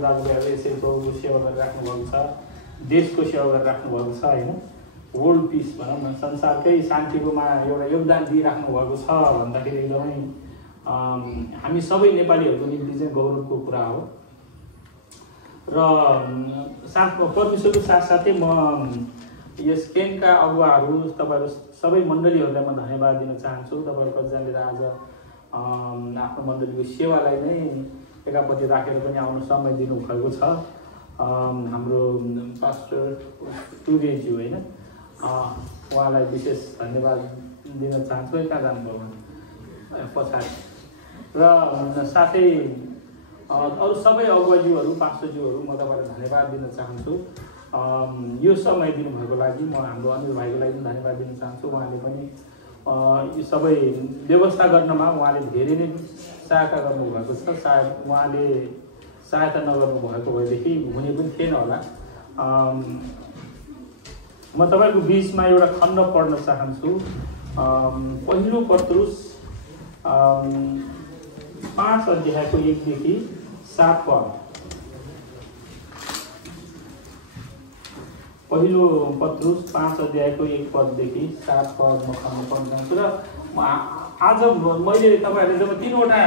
दाजुभाइहरूले यसरी प्रभुको सेवा गरिराख्नु भएको छ, देशको सेवा गरिराख्नु भएको छ होइन। वर्ल्ड पिस भनौँ न, संसारकै शान्तिकोमा एउटा योगदान दिइराख्नु भएको छ भन्दाखेरि एकदमै हामी सबै नेपालीहरूको निम्ति चाहिँ गौरवको कुरा हो। र परमेश्वरको साथसाथै म यस केनका अगुवाहरू तपाईँहरू सबै मण्डलीहरूलाई म धन्यवाद दिन चाहन्छु। तपाईँहरू कतिजनाले आज आफ्नो मण्डलीको सेवालाई नै एकापट्टि राखेर पनि आउन समय दिनुभएको छ। हाम्रो पास्टर टुरेज्यू होइन, उहाँलाई विशेष धन्यवाद दिन चाहन्छु। कहाँ जानुभयो भने पछाडि। र साथै अरू सबै अगुवाज्यूहरू, पास्टरज्यूहरू म तपाईँलाई धन्यवाद दिन चाहन्छु। यो समय दिनुभएको लागि म हाम्रो अनिल भाइको लागि पनि धन्यवाद दिन चाहन्छु। उहाँले पनि यो सबै व्यवस्था गर्नमा उहाँले धेरै नै सहायता गर्नुभएको छ। सायद उहाँले सहायता नगर्नु भएको भएदेखि हुने पनि थिएन होला। म तपाईँको बिचमा एउटा खण्ड पढ्न चाहन्छु। पहिलो पत्रुस 5 अध्यायको 1 देखि 7 पद। पहिलो पत्रुस 5 अध्यायको 1 पददेखि 7 पद म पढ्न चाहन्छु। र आज मैले तपाईँहरूले जब 3वटा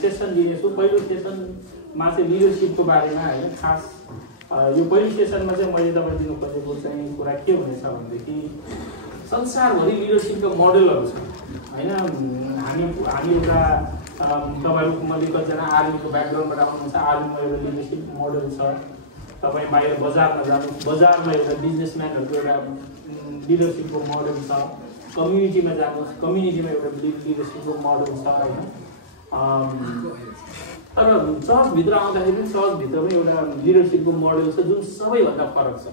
सेसन दिनेछु। पहिलो सेसनमा चाहिँ लिडरसिपको बारेमा होइन, खास यो पहिलो सेसनमा चाहिँ मैले तपाईँ दिनु खोजेको चाहिँ कुरा के हुनेछ भनेदेखि संसारभरि लिडरसिपको मोडलहरू छ होइन। हामी एउटा तपाईँहरूको मैले कतिजना आर्मीको ब्याकग्राउन्डबाट आउनुहुन्छ, आर्मीमा एउटा लिडरसिप मोडल छ। तपाईँ बाहिर बजारमा जानुहोस्, बजारमा एउटा बिजनेसम्यानहरूको एउटा लिडरसिपको मोडल छ। कम्युनिटीमा जानुहोस्, कम्युनिटीमा एउटा लिडरसिपको मोडल छ होइन। तर चर्चभित्र आउँदाखेरि पनि चर्चभित्र पनि एउटा लिडरसिपको मोडल छ जुन सबैभन्दा फरक छ।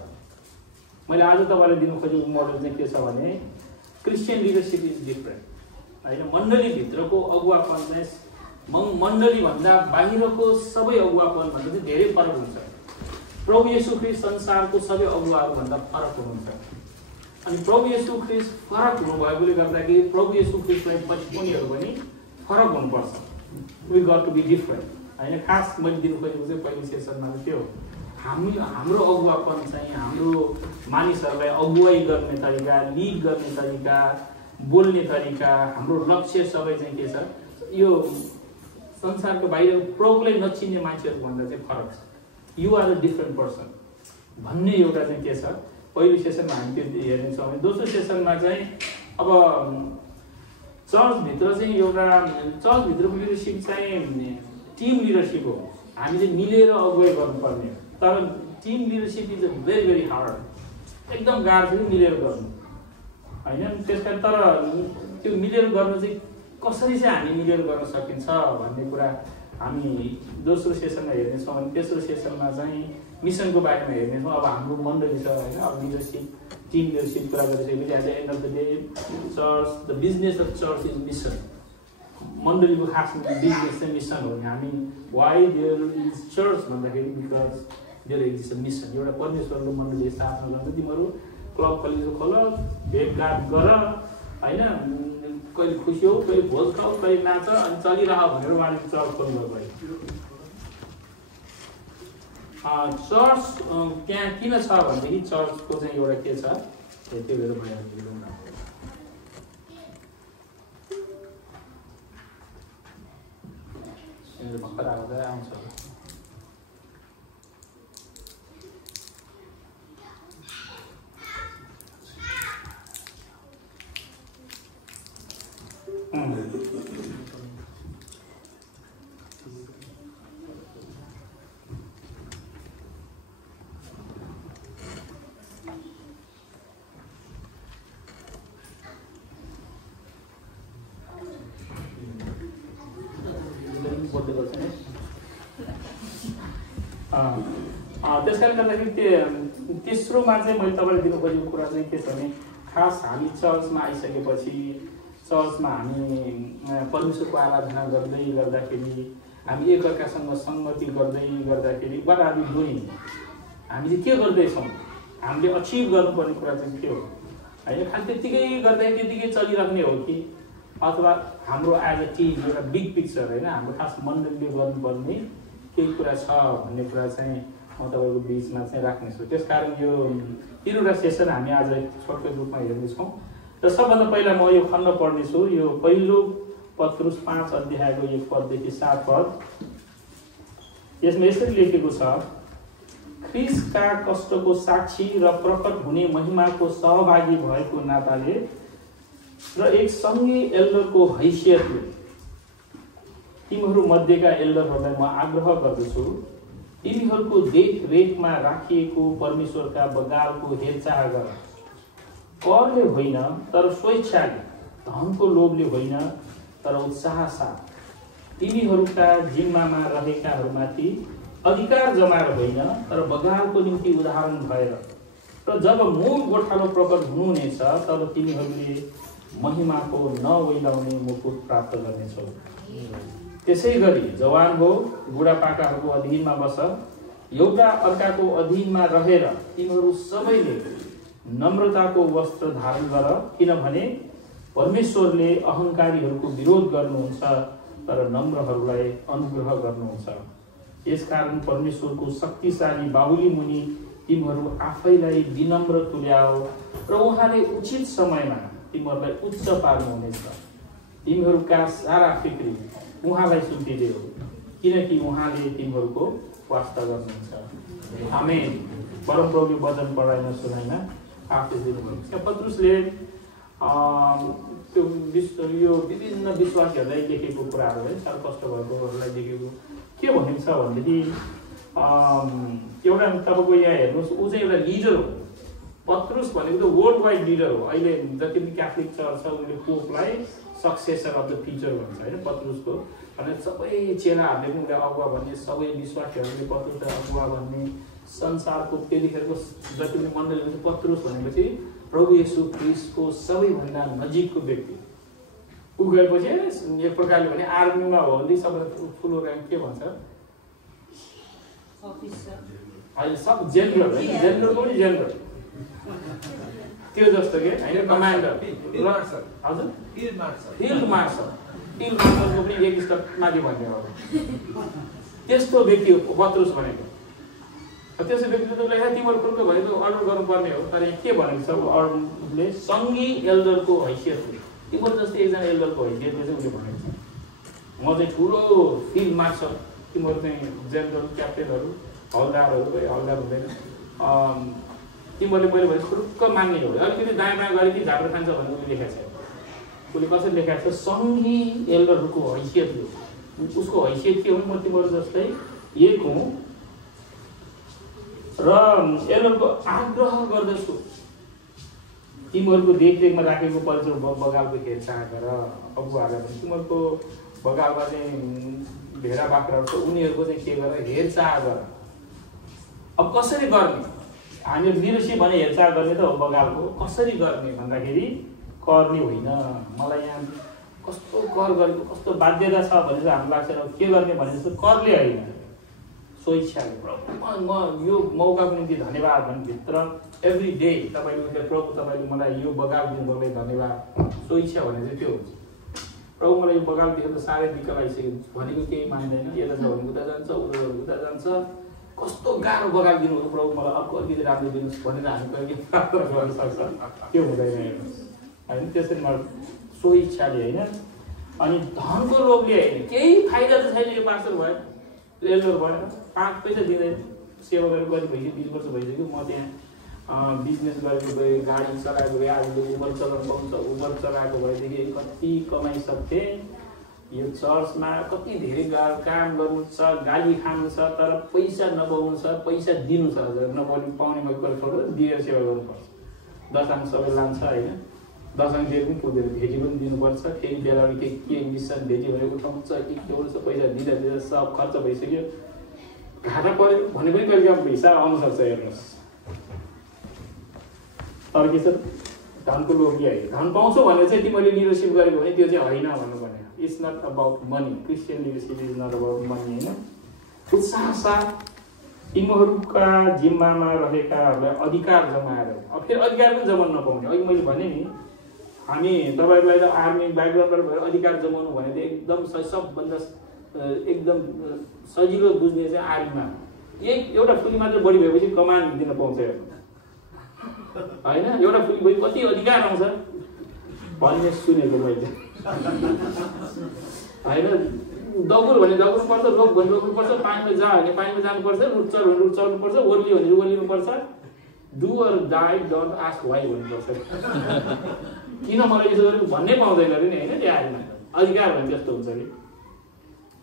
मैले आज तपाईँलाई दिनु खोजेको मोडल चाहिँ के छ भने क्रिस्चियन लिडरसिप इज डिफरेन्ट होइन। मण्डलीभित्रको अगुवापन चाहिँ मण्डलीभन्दा बाहिरको सबै अगुवापनभन्दा चाहिँ धेरै फरक हुन्छ। प्रभु येशू ख्रीष्ट संसारको सबै अगुवाहरूभन्दा फरक हुनुहुन्छ। अनि प्रभु येशू ख्रीष्ट फरक हुनुभएकोले गर्दाखेरि प्रभु येशू ख्रीष्टलाई पछि उनीहरू पनि फरक हुनुपर्छ। We got to be different होइन। खास मैले दिनु खोजेको चाहिँ पहिलो सेसनमा चाहिँ त्यो हो। हाम्रो अगुवापन चाहिँ हाम्रो मानिसहरूलाई अगुवाई गर्ने तरिका, लिड गर्ने तरिका, बोल्ने तरिका, हाम्रो लक्ष्य सबै चाहिँ के छ, यो संसारको बाहिर प्रभुलाई नचिन्ने मान्छेहरूभन्दा चाहिँ फरक छ। You are a different person भन्ने एउटा चाहिँ के छ। पहिलो सेसनमा हामी त्यो हेर्नेछौँ भने दोस्रो सेसनमा चाहिँ अब चर्चभित्र चाहिँ एउटा चर्चभित्रको लिडरसिप चाहिँ टिम लिडरसिप हो। हामीले मिलेर अगुवाई गर्नुपर्ने हो। तर team leadership is very very hard, एकदम गाह्रो छ मिलेर गर्नु होइन। त्यस कारण तर त्यो मिलेर गर्नु चाहिँ कसरी चाहिँ हामी मिलेर गर्न सकिन्छ भन्ने कुरा हामी दोस्रो सेसनमा हेर्नेछौँ। अनि तेस्रो सेसनमा चाहिँ मिसनको बारेमा हेर्नेछौँ। अब हाम्रो मण्डली छ होइन, अब लिडरसिप टिम लिडरसिप कुरा गरिसकेपछि at the end of the day church, the business of church is mission. मण्डलीको खास बिजनेस चाहिँ मिसन हो। हामी वाइ देयर इज चर्च भन्दाखेरि because there exist a mission. एउटा परमेश्वरले मण्डली स्थापना गर्छ, तिमीहरू क्लब कलेज खोल, भेटघाट गर होइन, कहिले खुसी हो, कहिले भोज खाऊ, कहिले नाच अनि चलिरह भनेर उहाँले चर्च खोल्नुभएको है। चर्च त्यहाँ किन छ भनेदेखि चर्चको चाहिँ एउटा के छ त्यो बेर भइहाल्यो। भर्खर आउँदै आउँछ त्यसकारण गर्दाखेरि तेस्रोमा चाहिँ मैले तपाईँलाई दिनु खोजेको कुरा चाहिँ के छ भने खास हामी चर्चमा आइसकेपछि चर्चमा हामी परमेश्वरको आराधना गर्दै गर्दाखेरि हामी एकअर्कासँग सङ्गति गर्दै गर्दाखेरि वाट आर वी डुइङ, हामी चाहिँ के गर्दैछौँ, हामीले अचिभ गर्नुपर्ने कुरा चाहिँ के हो होइन। खालि त्यत्तिकै गर्दै त्यत्तिकै चलिराख्ने हो कि अथवा हाम्रो एज अ टिम एउटा बिग पिक्चर होइन, हाम्रो खास मण्डलीले गर्नुपर्ने केही कुरा छ भन्ने कुरा चाहिँ म तपाईँको बिचमा चाहिँ राख्नेछु। त्यसकारण यो तीनवटा सेसन हामी आज छोटो रूपमा हेर्नेछौँ र सबभन्दा पहिला म यो खण्ड पढ्नेछु। यो पहिलो पत्रुस 5 अध्यायको 1 पददेखि 7 पद। यसमा यसरी लेखेको छ, ख्रीष्टका कष्टको साक्षी र प्रकट हुने महिमाको सहभागी भएको नाताले र एक सँगै एल्डरको हैसियतले तिमीहरू मध्येका एल्डरहरूलाई म आग्रह गर्दछु, तिमीहरूको देखरेखमा राखिएको परमेश्वरका बगालको हेरचाह गर। करले होइन तर स्वेच्छाले, धनको लोभले होइन तर उत्साह साथ, तिमीहरूका जिम्मामा रहेकाहरूमाथि अधिकार जमाएर होइन तर बगालको निम्ति उदाहरण भएर। र जब मूल गोठालो प्रकट हुनुहुनेछ तब तिमीहरूले महिमाको नओइलाउने मुकुट प्राप्त गर्नेछौ। त्यसै गरी जवान हो, बुढापाकाहरूको अधीनमा बस, एउटा अर्काको अधीनमा रहेर तिमीहरू सबैले नम्रताको वस्त्र धारण गर, किनभने परमेश्वरले अहङ्कारीहरूको विरोध गर्नुहुन्छ तर नम्रहरूलाई अनुग्रह गर्नुहुन्छ। यसकारण परमेश्वरको शक्तिशाली बाहुली मुनि तिमीहरू आफैलाई विनम्र तुल्याओ र उहाँले उचित समयमा तिमीहरूलाई उच्च पार्नुहुनेछ। तिमीहरूका सारा फिक्री उहाँलाई सुम्पिदेऊ, किनकि उहाँले तिमीहरूको वास्ता गर्नुहुन्छ। आमेन। परमप्रभुले वचन पढाइमा सुनाइमा आफै दिनुभएको छ। पत्रुसले त्यो यो विभिन्न विश्वासीहरूलाई लेखेको कुराहरू है, साह्रो कष्ट भएकोहरूलाई लेखेको के भनेको छ भनेदेखि एउटा तपाईँको यहाँ हेर्नुहोस्, ऊ चाहिँ एउटा लिडर हो। पत्रुस भनेको त वर्ल्ड वाइड लिडर हो। अहिले जति पनि क्याथोलिक चर्च छ उनले पोपलाई सक्सेसर अफ द फ्युचर भन्छ होइन पत्रुसको। भने सबै चेलाहरूले पनि उसलाई अगुवा भन्ने, सबै विश्वासीहरूले पत्रुसलाई अगुवा भन्ने, संसारको त्यतिखेरको जति पनि मण्डलीहरू पत्रुस भनेपछि प्रभु येशू ख्रीष्टको सबैभन्दा नजिकको व्यक्ति। ऊ गएपछि एक प्रकारले भने आर्मीमा हो भने सबैभन्दा ठुलो ऱ्याङ्क के भन्छ अहिले सब जेनरल होइन, जेनरलको पनि जेनरल त्यो जस्तो के होइन, कमान्डर हजुर फिल्ड मार्सल फिल्ड मार्सलको पनि एक स्टेप माथि भन्ने हो। त्यस्तो व्यक्ति हो पत्रुस भनेको। त्यस्तो व्यक्तिले तपाईँलाई तिमीहरू कुरो भनेको अर्डर गर्नुपर्ने हो। तर यहाँ के भनेको छ अरूले सङ्घी एल्डरको हैसियतले, तिमीहरू जस्तै एकजना एल्डरको हैसियतले चाहिँ उसले भनेको छ, म चाहिँ ठुलो फिल्ड मार्सल, तिमीहरू चाहिँ जेनरल क्याप्टेनहरू हवलदारहरू हवलदार हुँदैन, तिमीहरूले पहिले भने खुरुक्क मान्ने हो। अलिकति दायाँ बायाँ गरे कि झाप्रो खान्छ भन्ने उसले लेखाएको छ। उसले कसरी लेखाएको छ, सङ्घी एल्डरहरूको हैसियतले। उसको हैसियत के हो, म तिमीहरू जस्तै एक हुँ र एल्डरको आग्रह गर्दछु, तिमीहरूको देखरेखमा राखेको परमेश्वर बगालको हेरचाह गर। अगुवाहरूलाई पनि तिमीहरूको बगालमा चाहिँ भेडा बाख्राहरू छ, उनीहरूको चाहिँ के गर, हेरचाह गर। अब कसरी गर्ने, हामी लिडरसिप भने हेरचाह गर्ने त हो बगालको। कसरी गर्ने भन्दाखेरि करले होइन। मलाई यहाँ कस्तो कर गरेको कस्तो बाध्यता छ भने चाहिँ हामीलाई लाग्छ के गर्ने भने जस्तो करले होइन, स्वेच्छाले। प्रभु म यो मौकाको निम्ति धन्यवाद भन्नेभित्र एभ्री डे तपाईँले प्रभु तपाईँले मलाई यो बगाल दिनुभयो धन्यवाद। स्वेच्छा भने चाहिँ त्यो हुन्छ, प्रभु मलाई यो बगाल दिएर त साह्रै दिक्क लागिसक्यो भनेको केही मान्दैन। यता छ भने उता जान्छ, उता जान्छ, कस्तो गाह्रो बगाल दिनुहुन्छ प्रभु, मलाई अर्को अलिकति राम्रो दिनुहोस् भनेर हामी कहिले प्रार्थना गर्न सक्छ, त्यो हुँदैन हेर्नुहोस् होइन। त्यसरी मलाई स्वेच्छाले होइन, अनि धनको लोभले होइन। केही फाइदा त छैन यो पास्टर भयो एल्डर भएर, 5 पैसा दिँदैन। सेवा गरेर कति भइसक्यो, 20 वर्ष भइसक्यो। म त्यहाँ बिजनेस गरेको भए, गाडी चलाएको भए, अहिले उबर चलाउनु पाउँछ, उबर चलाएको भएदेखि कति कमाइसक्थेँ। यो चर्चमा कति धेरै काम गर्नु छ, गाली खानु छ, तर पैसा नपाउनु छ, पैसा दिनु छ। हजुर नपाउने मैले छोडेर दिएर सेवा गर्नुपर्छ। दशाङ सबै लान्छ होइन, दशाङ दिएर पनि पुग्दैन, भेटी पनि दिनुपर्छ। फेरि बेला के मिसन भेटी भनेर उठाउँछ कि के हुन्छ, पैसा दिँदा सब खर्च भइसक्यो, घाटा पऱ्यो भने पनि कहिले हिसाब आउनु सक्छ हेर्नुहोस्। तर के छ, धनको लोभले होइन। धन पाउँछौ भनेर चाहिँ तिमीले लिडरसिप गरेको भने त्यो चाहिँ होइन भन्नुपर्ने। It's not about money. Christian leadership is not about money होइन। उत्साह साथ तिमीहरूका जिम्मामा रहेकाहरूलाई अधिकार जमाएर, अब फेरि अधिकार पनि जमाउनु नपाउने। अघि मैले भने नि, हामी तपाईँहरूलाई त आर्मी ब्याकग्राउन्डबाट भएर अधिकार जमाउनु भने त एकदम सबभन्दा एकदम सजिलो बुझ्ने चाहिँ आर्मीमा एउटा फुली मात्र बढी भएपछि कमान्ड दिन पाउँछ होइन। एउटा फुली भए कति अधिकार आउँछ भन्ने सुनेको मैले होइन। दगुर भने दगुर्नुपर्छ, रोग भने रोक्नुपर्छ, पानीमा जा भने पानीमा जानुपर्छ, रुचर भने रुचर्नुपर्छ, ओर्ली भने ओर्लिनुपर्छ, do or die don't ask why भन्नुपर्छ। किन मलाई यसो गरेको भन्नै पाउँदैन अरे नि होइन। त्यो आर्मीमा अधिकार भने त्यस्तो हुन्छ कि।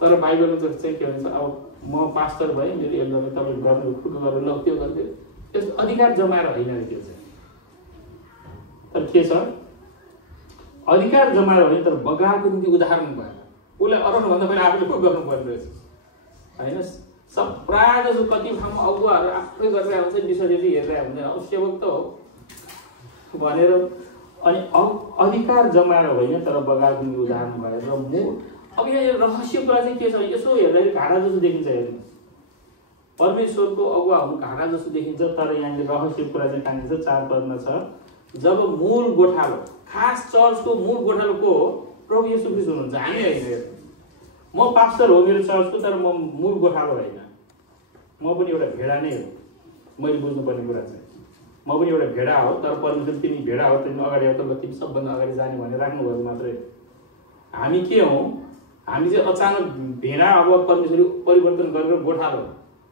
तर बाइबलमा चाहिँ के भन्छ, अब म पास्टर भएँ, मेरो एल्डरले तपाईँले गर्नु खुट्टो गरेर ल त्यो गरिदियो, त्यस्तो अधिकार जमाएर होइन अरे त्यो चाहिँ। तर के छ, अधिकार जमाएर होइन, तर बगाएको निम्ति उदाहरण भएर उसलाई अरूभन्दा पहिला आफूले पो गर्नुपर्ने रहेछ होइन। सब प्रायः जसो कति ठाउँमा अगुवाहरू आफै गरेर हुन्छ, विश्वदेवी हेरेर हुँदैन, अब सेवक त हो भनेर। अनि अधिकार जमाएर होइन तर बगाएको निम्ति उदाहरण भएर। र म अब यहाँ रहस्य कुरा चाहिँ के छ, यसो हेर्दाखेरि घाँडा जस्तो देखिन्छ हेर्नु, परमेश्वरको अगुवा हुनु घाँडा जस्तो देखिन्छ। तर यहाँले रहस्य कुरा चाहिँ कहाँनिर छ, 4 पदमा छ, जब मूल गोठालो, खास चर्चको मूल गोठालो को हो, प्रभु येशू ख्रीष्ट हुनुहुन्छ, हामी होइन। म पास्टर हो मेरो चर्चको, तर म मूल गोठालो होइन, म पनि एउटा भेडा नै हो। मैले बुझ्नुपर्ने कुरा चाहिँ म पनि एउटा भेडा हो, तर परमेश्वर तिमी भेडा हो, तिमी अगाडि आऊ त तिमी सबभन्दा अगाडि जाने भनेर राख्नुभएको मात्रै। हामी के हौँ, हामी चाहिँ अचानक भेडा अब परमेश्वरले परिवर्तन गरेर गोठालो,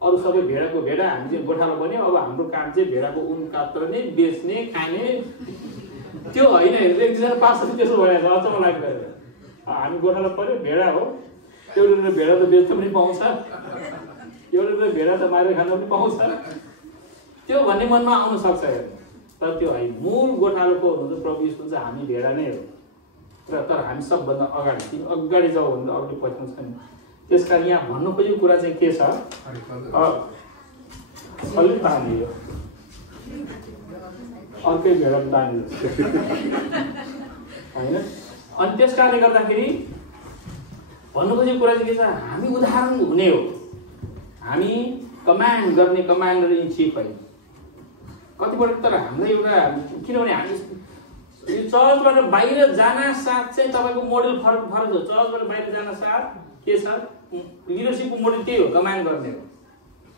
अरू सबै भेडाको भेडा, हामी चाहिँ गोठालो बन्यो। अब हाम्रो काम चाहिँ भेडाको ऊन काट्ने, बेच्ने, खाने, त्यो होइन। एकजना पास्टर त्यसो भनेको अचम्म लाग्दैन। हामी गोठालो पर्यो, भेडा हो, एउटा भेडा त बेच्न पनि पाउँछ, एउटा भेडा त मारेर खान पनि पाउँछ, त्यो भन्ने मनमा आउन सक्छ हेर्नु। तर त्यो होइन, मूल गोठालोको हुनुहुन्छ प्रभु येशू चाहिँ हामी भेडा नै हो। तर हामी सबभन्दा अगाडि जाऊ भन्दा अगाडि पछि छैन। त्यसकारण यहाँ भन्नु खोजेको कुरा चाहिँ के छ, अलिक तानियो अर्कै भेडा तानियो होइन। अनि त्यस कारणले गर्दाखेरि भन्नु खोजेको कुरा चाहिँ के छ, हामी उदाहरण हुने हो, हामी कमान्ड गर्ने कमान्डर इन चिफ होइन कतिपल्ट। तर हाम्रो एउटा किनभने हामी यो चर्चबाट बाहिर जान साथ चाहिँ तपाईँको मोडल फरक छ। चर्चबाट बाहिर जान साथ के छ, लिडरसिपको मोडल त्यही हो, कमान्ड गर्ने हो।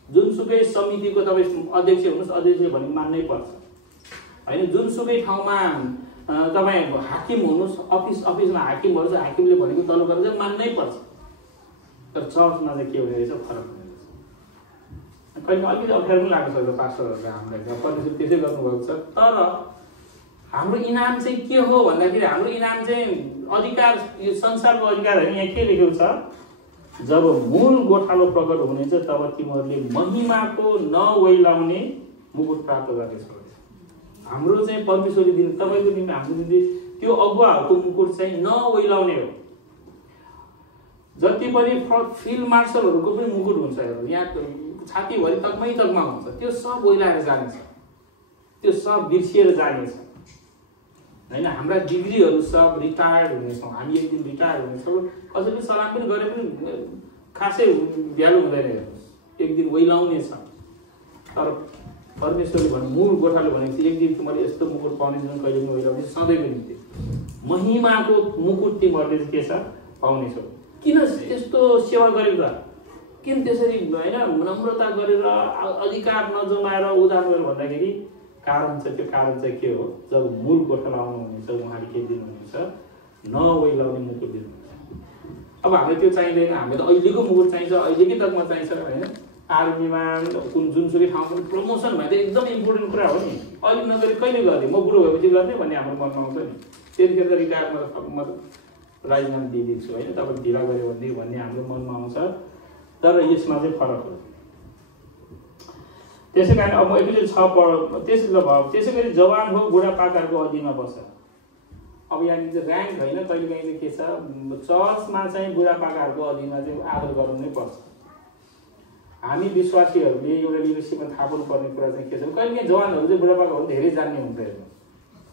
जुनसुकै समितिको तपाईँ अध्यक्ष हुनुहोस्, अध्यक्ष भने मान्नै पर्छ होइन। जुनसुकै ठाउँमा तपाईँ हाकिम हुनुहोस्, अफिसमा हाकिमहरू चाहिँ हाकिमले भनेको तल्लो गरेर चाहिँ मान्नै पर्छ। तर चर्चमा चाहिँ के हुने रहेछ, फरक हुने रहेछ। कहिले अलिकति अप्ठ्यारो पनि लाग्न सक्छ पास्टरहरूलाई, हामीलाई परमेश्वर त्यसै गर्नुभएको छ। तर हाम्रो इनाम चाहिँ के हो भन्दाखेरि, हाम्रो इनाम चाहिँ अधिकार, यो संसारको अधिकार होइन। यहाँ के लेखेको छ, जब मूल गोठालो प्रकट हुनेछ तब तिमीहरूले महिमाको नवैलाउने मुकुट प्राप्त गर्नेछौ। हाम्रो चाहिँ परमेश्वरले दिने, तपाईँको निम्ति हाम्रो निम्ति त्यो अगुवाहरूको मुकुट चाहिँ नवैलाउने हो। जति पनि फिल्ड मार्सलहरूको पनि मुकुट हुन्छ हेर्नु, यहाँ छातीभरि तकमा हुन्छ, त्यो सब ओइलाएर जानेछ, त्यो सब बिर्सिएर जानेछ होइन। हाम्रा डिग्रीहरू सब रिटायर्ड हुनेछौँ, हामी एक दिन रिटायर्ड हुनेछौँ। कसैले सलाम पनि गरे पनि खासै भ्यालु हुँदैन, एक दिन ओइलाउने छ। तर परमेश्वरले भन्नु, मूल गोठाले भनेको एक दिन तिमीले यस्तो मुकुट पाउनेछौ कहिले पनि ओइलाउने, सधैँको निम्ति महिमाको मुकुट तिमीहरूले चाहिँ के छ पाउनेछौ। किन त्यस्तो सेवा गरेर, किन त्यसरी होइन नम्रता गरेर अधिकार नजमाएर उदाहरण गरेर भन्दाखेरि कारण छ। त्यो कारण चाहिँ के हो, जब मूल गोठालो आउनुहुन्छ उहाँले के दिनुहुन्छ, नवैलाउने मुकुट दिनुहुन्छ। अब हामीलाई त्यो चाहिँदैन, हामीलाई त अहिलेको मुकुट चाहिन्छ, अहिलेकै तकमा चाहिन्छ होइन। आर्मीमा कुन जुनसुकै ठाउँमा पनि प्रमोसन भए त एकदम इम्पोर्टेन्ट कुरा हो नि। अहिले नगरी कहिले गर्ने, म बुढो भएपछि गर्ने भन्ने हाम्रो मनमा आउँछ नि। त्यतिखेर त रिटायरमा म राजीनामा दिइदिन्छु होइन, तपाईँ ढिला गऱ्यो भन्ने हाम्रो मनमा आउँछ। तर यसमा चाहिँ फरक हो। त्यसै कारण अब एकैचोटि 6 पढ त्यसै गरी जवान हो बुढापाकाहरूको अधीनमा बस्छ। अब यहाँनिर चाहिँ ऱ्याङ्क होइन, कहिले काहीँ चाहिँ के छ, चर्चमा चाहिँ बुढापाकाहरूको अधीनमा चाहिँ आदर गर्नु नै पर्छ। हामी विश्वासीहरूले एउटा लिडरसिपमा थाहा पाउनुपर्ने कुरा चाहिँ के छ, कहिले काहीँ जवानहरू चाहिँ बुढापाकाहरू धेरै जान्ने हुँदैन,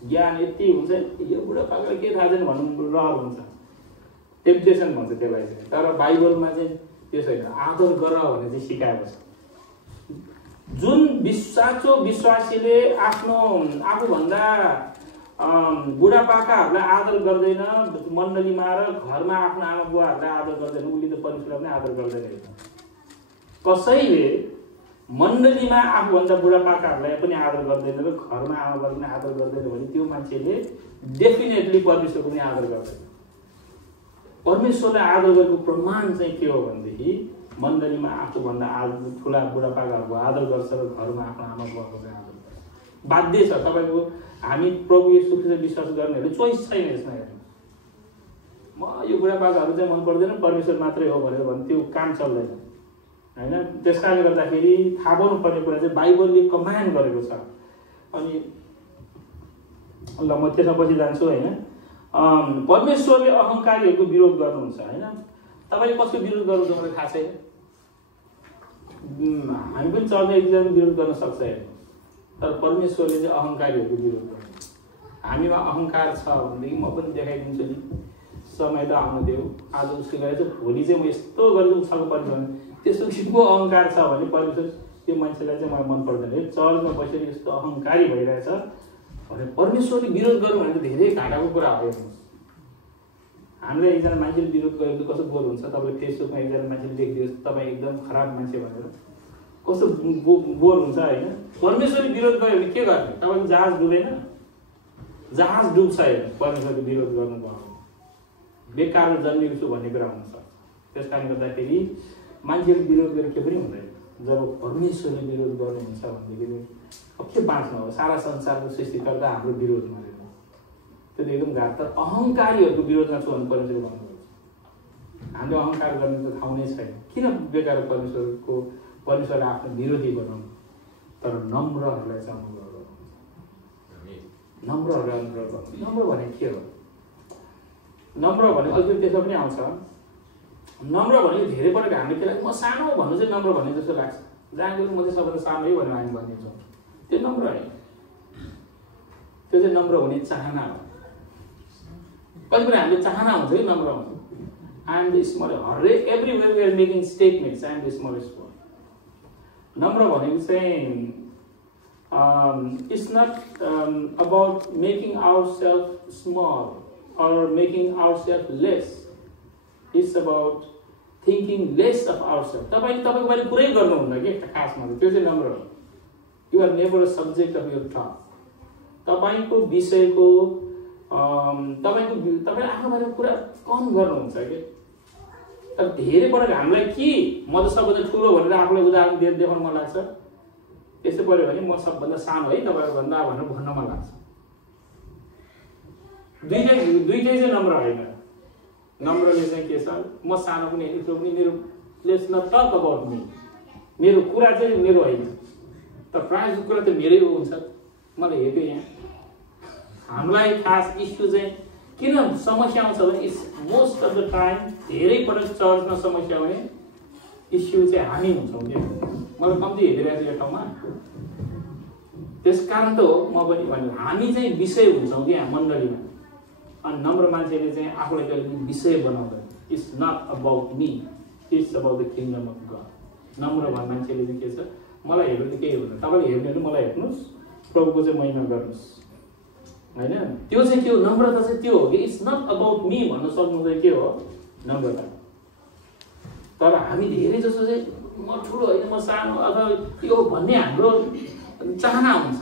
ज्ञान यति हुन्छ यो बुढापाकालाई के थाहा छैन भन्नु रहर हुन्छ, टेम्पटेसन भन्छ त्यसलाई चाहिँ। तर बाइबलमा चाहिँ त्यो छैन, आदर गर भन्ने चाहिँ सिकाएको छ। जुन साँचो विश्वासीले आफ्नो आफूभन्दा बुढापाकाहरूलाई आदर गर्दैन, मण्डलीमा र घरमा आफ्नो आमा बुवाहरूलाई आदर गर्दैन, उसले त परमेश्वरलाई पनि आदर गर्दैन। कसैले मण्डलीमा आफूभन्दा बुढापाकाहरूलाई पनि आदर गर्दैन र घरमा आमा बुवालाई पनि आदर गर्दैन भने त्यो मान्छेले डेफिनेटली परमेश्वरको पनि आदर गर्दैन। परमेश्वरलाई आदर गरेको प्रमाण चाहिँ के हो भनेदेखि मण्डलीमा आफूभन्दा ठुला बुढापाकाहरूको आदर गर्छ र घरमा आफ्नो आमा बुवाको पनि आदर गर्छ। बाध्य छ। तपाईँको हामी प्रभु येशू ख्रीष्टमा विश्वास गर्नेहरूले चोइस छैन यसमा हेर्नु। म यो बुढापाकाहरू चाहिँ मन पर्दैन, परमेश्वर मात्रै हो भनेर भने त्यो काम चल्दैन होइन। त्यस कारणले गर्दाखेरि थाहा पाउनुपर्ने कुरा चाहिँ बाइबलले कमान्ड गरेको छ। अनि ल म त्यसमा पछि जान्छु होइन। परमेश्वरले अहङ्कारीहरूको विरोध गर्नुहुन्छ होइन। तपाईँ कसको विरोध गर्नुहुन्छ मलाई थाहा छैन। हामी पनि चर्चा एकजना विरोध गर्न सक्छ हेर्नु, तर परमेश्वरले चाहिँ अहङ्कारीहरूको विरोध गर्नुहुन्छ। हामीमा अहङ्कार छ भनेदेखि म पनि देखाइदिन्छु नि, समय त आउनु देऊ, आज उसले गरेर भोलि चाहिँ म यस्तो गरेर उसँग पर्छ भने त्यस्तो किसिमको अहङ्कार छ भने परमेश्वर त्यो मान्छेलाई चाहिँ मलाई मन पर्दैन। चर्चमा बसेर यस्तो अहङ्कारी भइरहेछ भने परमेश्वरले विरोध गर्नु भने त धेरै घाटाको कुरा हो। हेर्नुहोस्, हामीलाई एकजना मान्छेले विरोध गरेको कस्तो बोर हुन्छ। तपाईँ फेसबुकमा एकजना मान्छेले लेखिदियोस् तपाईँ एकदम खराब मान्छे भनेर कस्तो बोर हुन्छ होइन। परमेश्वरले विरोध गर्यो भने के गर्ने? तपाईँको जहाज डुब्दैन? जहाज डुब्छ हेर्नु, परमेश्वरले विरोध गर्नुभयो बेकारमा जन्मिएको छु भन्ने कुरा हुन्छ। त्यस कारणले गर्दाखेरि मान्छेले विरोध गरेर के पनि हुँदैन। जब परमेश्वरले विरोध गर्नुहुन्छ भनेदेखि अब के बाँच्नु हो? सारा संसारको सृष्टिकर्ता हाम्रो विरोधमा रहेछ, त्यो त एकदम गाह्रो। तर अहङ्कारीहरूको विरोधमा छु भने परमेश्वर भन्नुहुन्छ। हामीले अहङ्कार गर्ने त ठाउँ नै छैन। किन बेकार परमेश्वरले आफ्नो विरोधी बनाउनु? तर नम्रहरूलाई चाहिँ अनुग्रह गर्नुहुन्छ। नम्रहरूलाई अनुग्रह गर्नु। नम्र भने के हो? नम्र भने अलिकति त्यसमा पनि आउँछ। नम्र भनेको धेरै पटक हामीले त्यसलाई म सानो भन्नु चाहिँ नम्र भन्ने जस्तो लाग्छ। जहाँ गएर म चाहिँ सबैभन्दा सानै भनेर हामी भनिदिन्छौँ, त्यो नम्र होइन। त्यो चाहिँ नम्र हुने चाहना हो। कति बेला हामीले चाहना हुन्छ कि नम्र हुन्छ। आई एम द स्मल, हरेक everywhere we are making statements, I am the smallest one. नम्र भनेको चाहिँ it's not about making ourself small or making ourselves less. It's about thinking less of ourselves. तपाईले तपाईको बारे कुरै गर्नुहुन्न के खासमा त्यो चाहिँ नम्र हो। You are never a subject of your talk. तपाईको विषयको तपाईले आफ्नो बारेमा कुरा कम गर्नुहुन्छ के। तर धेरै पटक हामीलाई कि म त सबभन्दा ठुलो भनेर आफूलाई उदाहरण देखाउन मन लाग्छ। त्यसै पर्यो भने म सबभन्दा सानो है तपाईहरु भन्दा भनेर भन्न मन लाग्छ। दुईटै चाहिँ नम्र होइन। नम्रले चाहिँ के छ, म सानो पनि होइन ठुलो पनि, मेरो let's not talk about me, मेरो कुरा चाहिँ मेरो होइन, तर प्रायः कुरा त मेरै हुन्छ। मलाई हेर्यो यहाँ हामीलाई खास इस्यु चाहिँ किन समस्या आउँछ भने it's most of the time धेरै पटक चर्चमा समस्या हुने इस्यु चाहिँ हामी हुन्छौँ क्या। मलाई कम्ती हेरिरहेको यो ठाउँमा त्यस कारण त हो म पनि भन्नु, हामी चाहिँ विषय हुन्छौँ कि यहाँ मण्डलीमा। अनि नम्र मान्छेले चाहिँ आफूलाई कहिले विषय बनाउँदैन। It's not about me, it's about the kingdom of God. नम्र भन्ने मान्छेले चाहिँ के छ, मलाई हेर्नु त केही हुँदैन, तपाईँले हेर्नु भने मलाई हेर्नुहोस्, प्रभुको चाहिँ महिमा गर्नुहोस् होइन। त्यो चाहिँ के हो? नम्रता चाहिँ त्यो हो कि इट्स नट अबाउट मी भन्न सक्नु चाहिँ के हो? नम्रता। तर हामी धेरै जस्तो चाहिँ म ठुलो होइन म सानो अथवा यो भन्ने हाम्रो चाहना हुन्छ।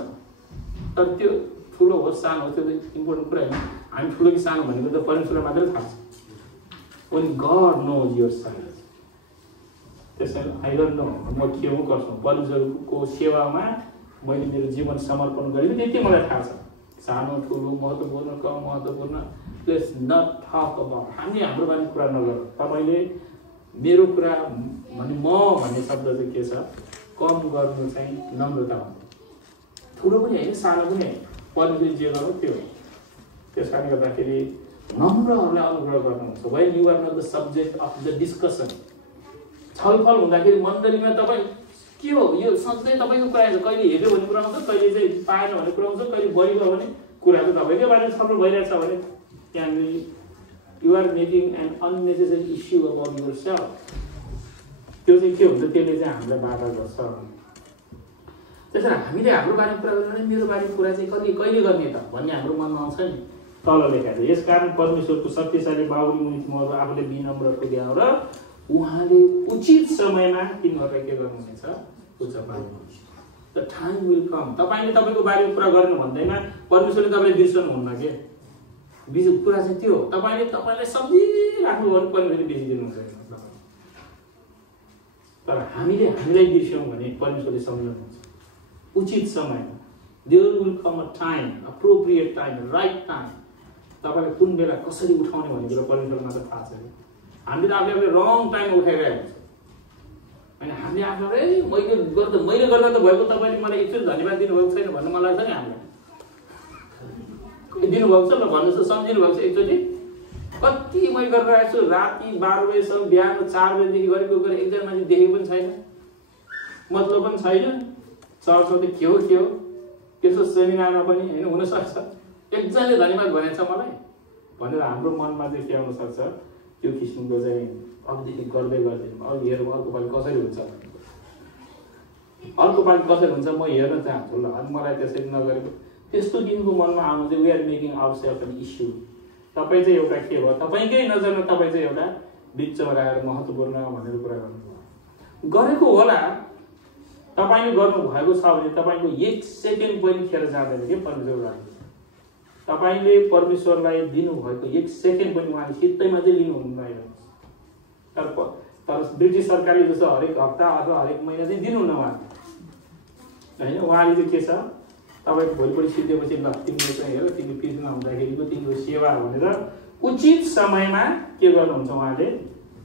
तर त्यो ठुलो होस् सानो होस् त्यो चाहिँ इम्पोर्टेन्ट कुरा होइन। हामी ठुलो कि सानो भनेको त परमेश्वरलाई मात्रै थाहा छ। Only God knows your size. त्यसैले आई डोन्ट नो म के हो गर्छु। परमेश्वरको सेवामा मैले मेरो जीवन समर्पण गरेँ त्यति मलाई थाहा छ। सानो ठुलो महत्त्वपूर्ण कम महत्त्वपूर्ण लेट्स नट टक अबाउट। हामी हाम्रो बारे कुरा नगरौँ। तपाईँले मेरो कुरा भने म भन्ने शब्द चाहिँ के छ, कम गर्नु चाहिँ नम्रता हो। ठुलो पनि होइन सानो पनि होइन, परमेश्वरले जे गर्नु त्यो हो। त्यस कारणले गर्दाखेरि नम्रहरूलाई अनुग्रह गर्नुहुन्छ। When you are not the subject of the discussion. छलफल हुँदाखेरि मण्डलीमा तपाईँ के हो यो सधैँ तपाईँको कुरा आउँछ। कहिले हेऱ्यो भने कुरा आउँछ, कहिले चाहिँ पाएन भने कुरा आउँछ, कहिले बढी भयो भने कुरा चाहिँ तपाईँकै बारेमा छलफल भइरहेछ भने त्यहाँनिर you are making an unnecessary issue about yourself. त्यो चाहिँ के हुन्छ, त्यसले चाहिँ हामीलाई बाधा गर्छ। त्यसैले हामीले हाम्रो बारेमा कुरा गर्नु मेरो बारेमा कुरा चाहिँ कहिले गर्ने त भन्ने हाम्रो मनमा आउँछ नि तल लेखा छ। यसकारण परमेश्वरको शक्तिशाली बाहुली मुनि तिमीहरू आफूले विनम्र पुर्याउ र उहाँले उचित समयमा तिमीहरूलाई के गर्नुहुनेछ उच्च पार्नुहुनेछ। The time will come. तपाईँले तपाईँको बारेमा कुरा गर्नु भन्दैमा परमेश्वरले तपाईँले बिर्सनुहुन्न के कुरा चाहिँ त्यो तपाईँले सम्झिराख्नु गर्नु परमेश्वरले बिर्सिदिनुहुन्छ। तर हामीलाई बिर्स्यौँ भने परमेश्वरले सम्झाउनुहुन्छ उचित समयमा। There will come a time, appropriate time, right time. तपाईँलाई कुन बेला कसरी उठाउने भन्ने कुरा परमेश्वरलाई मात्र थाहा छ। हामीले आफूले रङ टाइममा उठाइरहेको छ होइन। हामीले आफूले मैले गर्दा त भएको तपाईँले मलाई एकचोटि धन्यवाद दिनुभएको छैन भन्नु मन लाग्छ नि। हामीलाई दिनुभएको छ ल भन्नुहोस् त, सम्झिनु भएको छ एकचोटि कति मैले गरिरहेको छु। राति 12 बजेसम्म बिहान 4 बजेदेखि गरेको एकजना मान्छे देखेको पनि छैन, मतलब पनि छैन। चर्चमा त के हो त्यसो सेमिनारमा पनि होइन हुनसक्छ एकजनाले धन्यवाद भनेको छ मलाई भनेर हाम्रो मनमा चाहिँ के आउन सक्छ त्यो किसिमको चाहिँ अबदेखि गर्दै अब हेरौँ अर्को पालि कसरी हुन्छ म हेर्न चाहन्छु ल। अनि मलाई त्यसरी नगरेको त्यस्तो दिनको मनमा आउनु चाहिँ we are making ourself an issue. तपाईँ चाहिँ एउटा के भयो तपाईँकै नजरमा तपाईँ चाहिँ एउटा बिचमा राखेर महत्त्वपूर्ण भनेर कुरा गर्नुभयो गरेको होला। तपाईँले गर्नुभएको छ भने तपाईँको 1 सेकेन्ड पनि खेर जाँदैन कि परमेश्वरलाई। तपाईँले परमेश्वरलाई दिनुभएको 1 सेकेन्ड पनि उहाँले सित्तैमा चाहिँ लिनुहुँदैन। तर ब्रिटिस सरकारले जस्तो हरेक हप्ता अथवा हरेक महिना चाहिँ दिनुहुन्न उहाँले होइन। उहाँले चाहिँ के छ तपाईँको भोलिपल्ट सिद्धेपछि ल तिमीले चाहिँ हेर तिमी पृथ्वीमा हुँदाखेरिको तिम्रो सेवा भनेर उचित समयमा के गर्नुहुन्छ उहाँले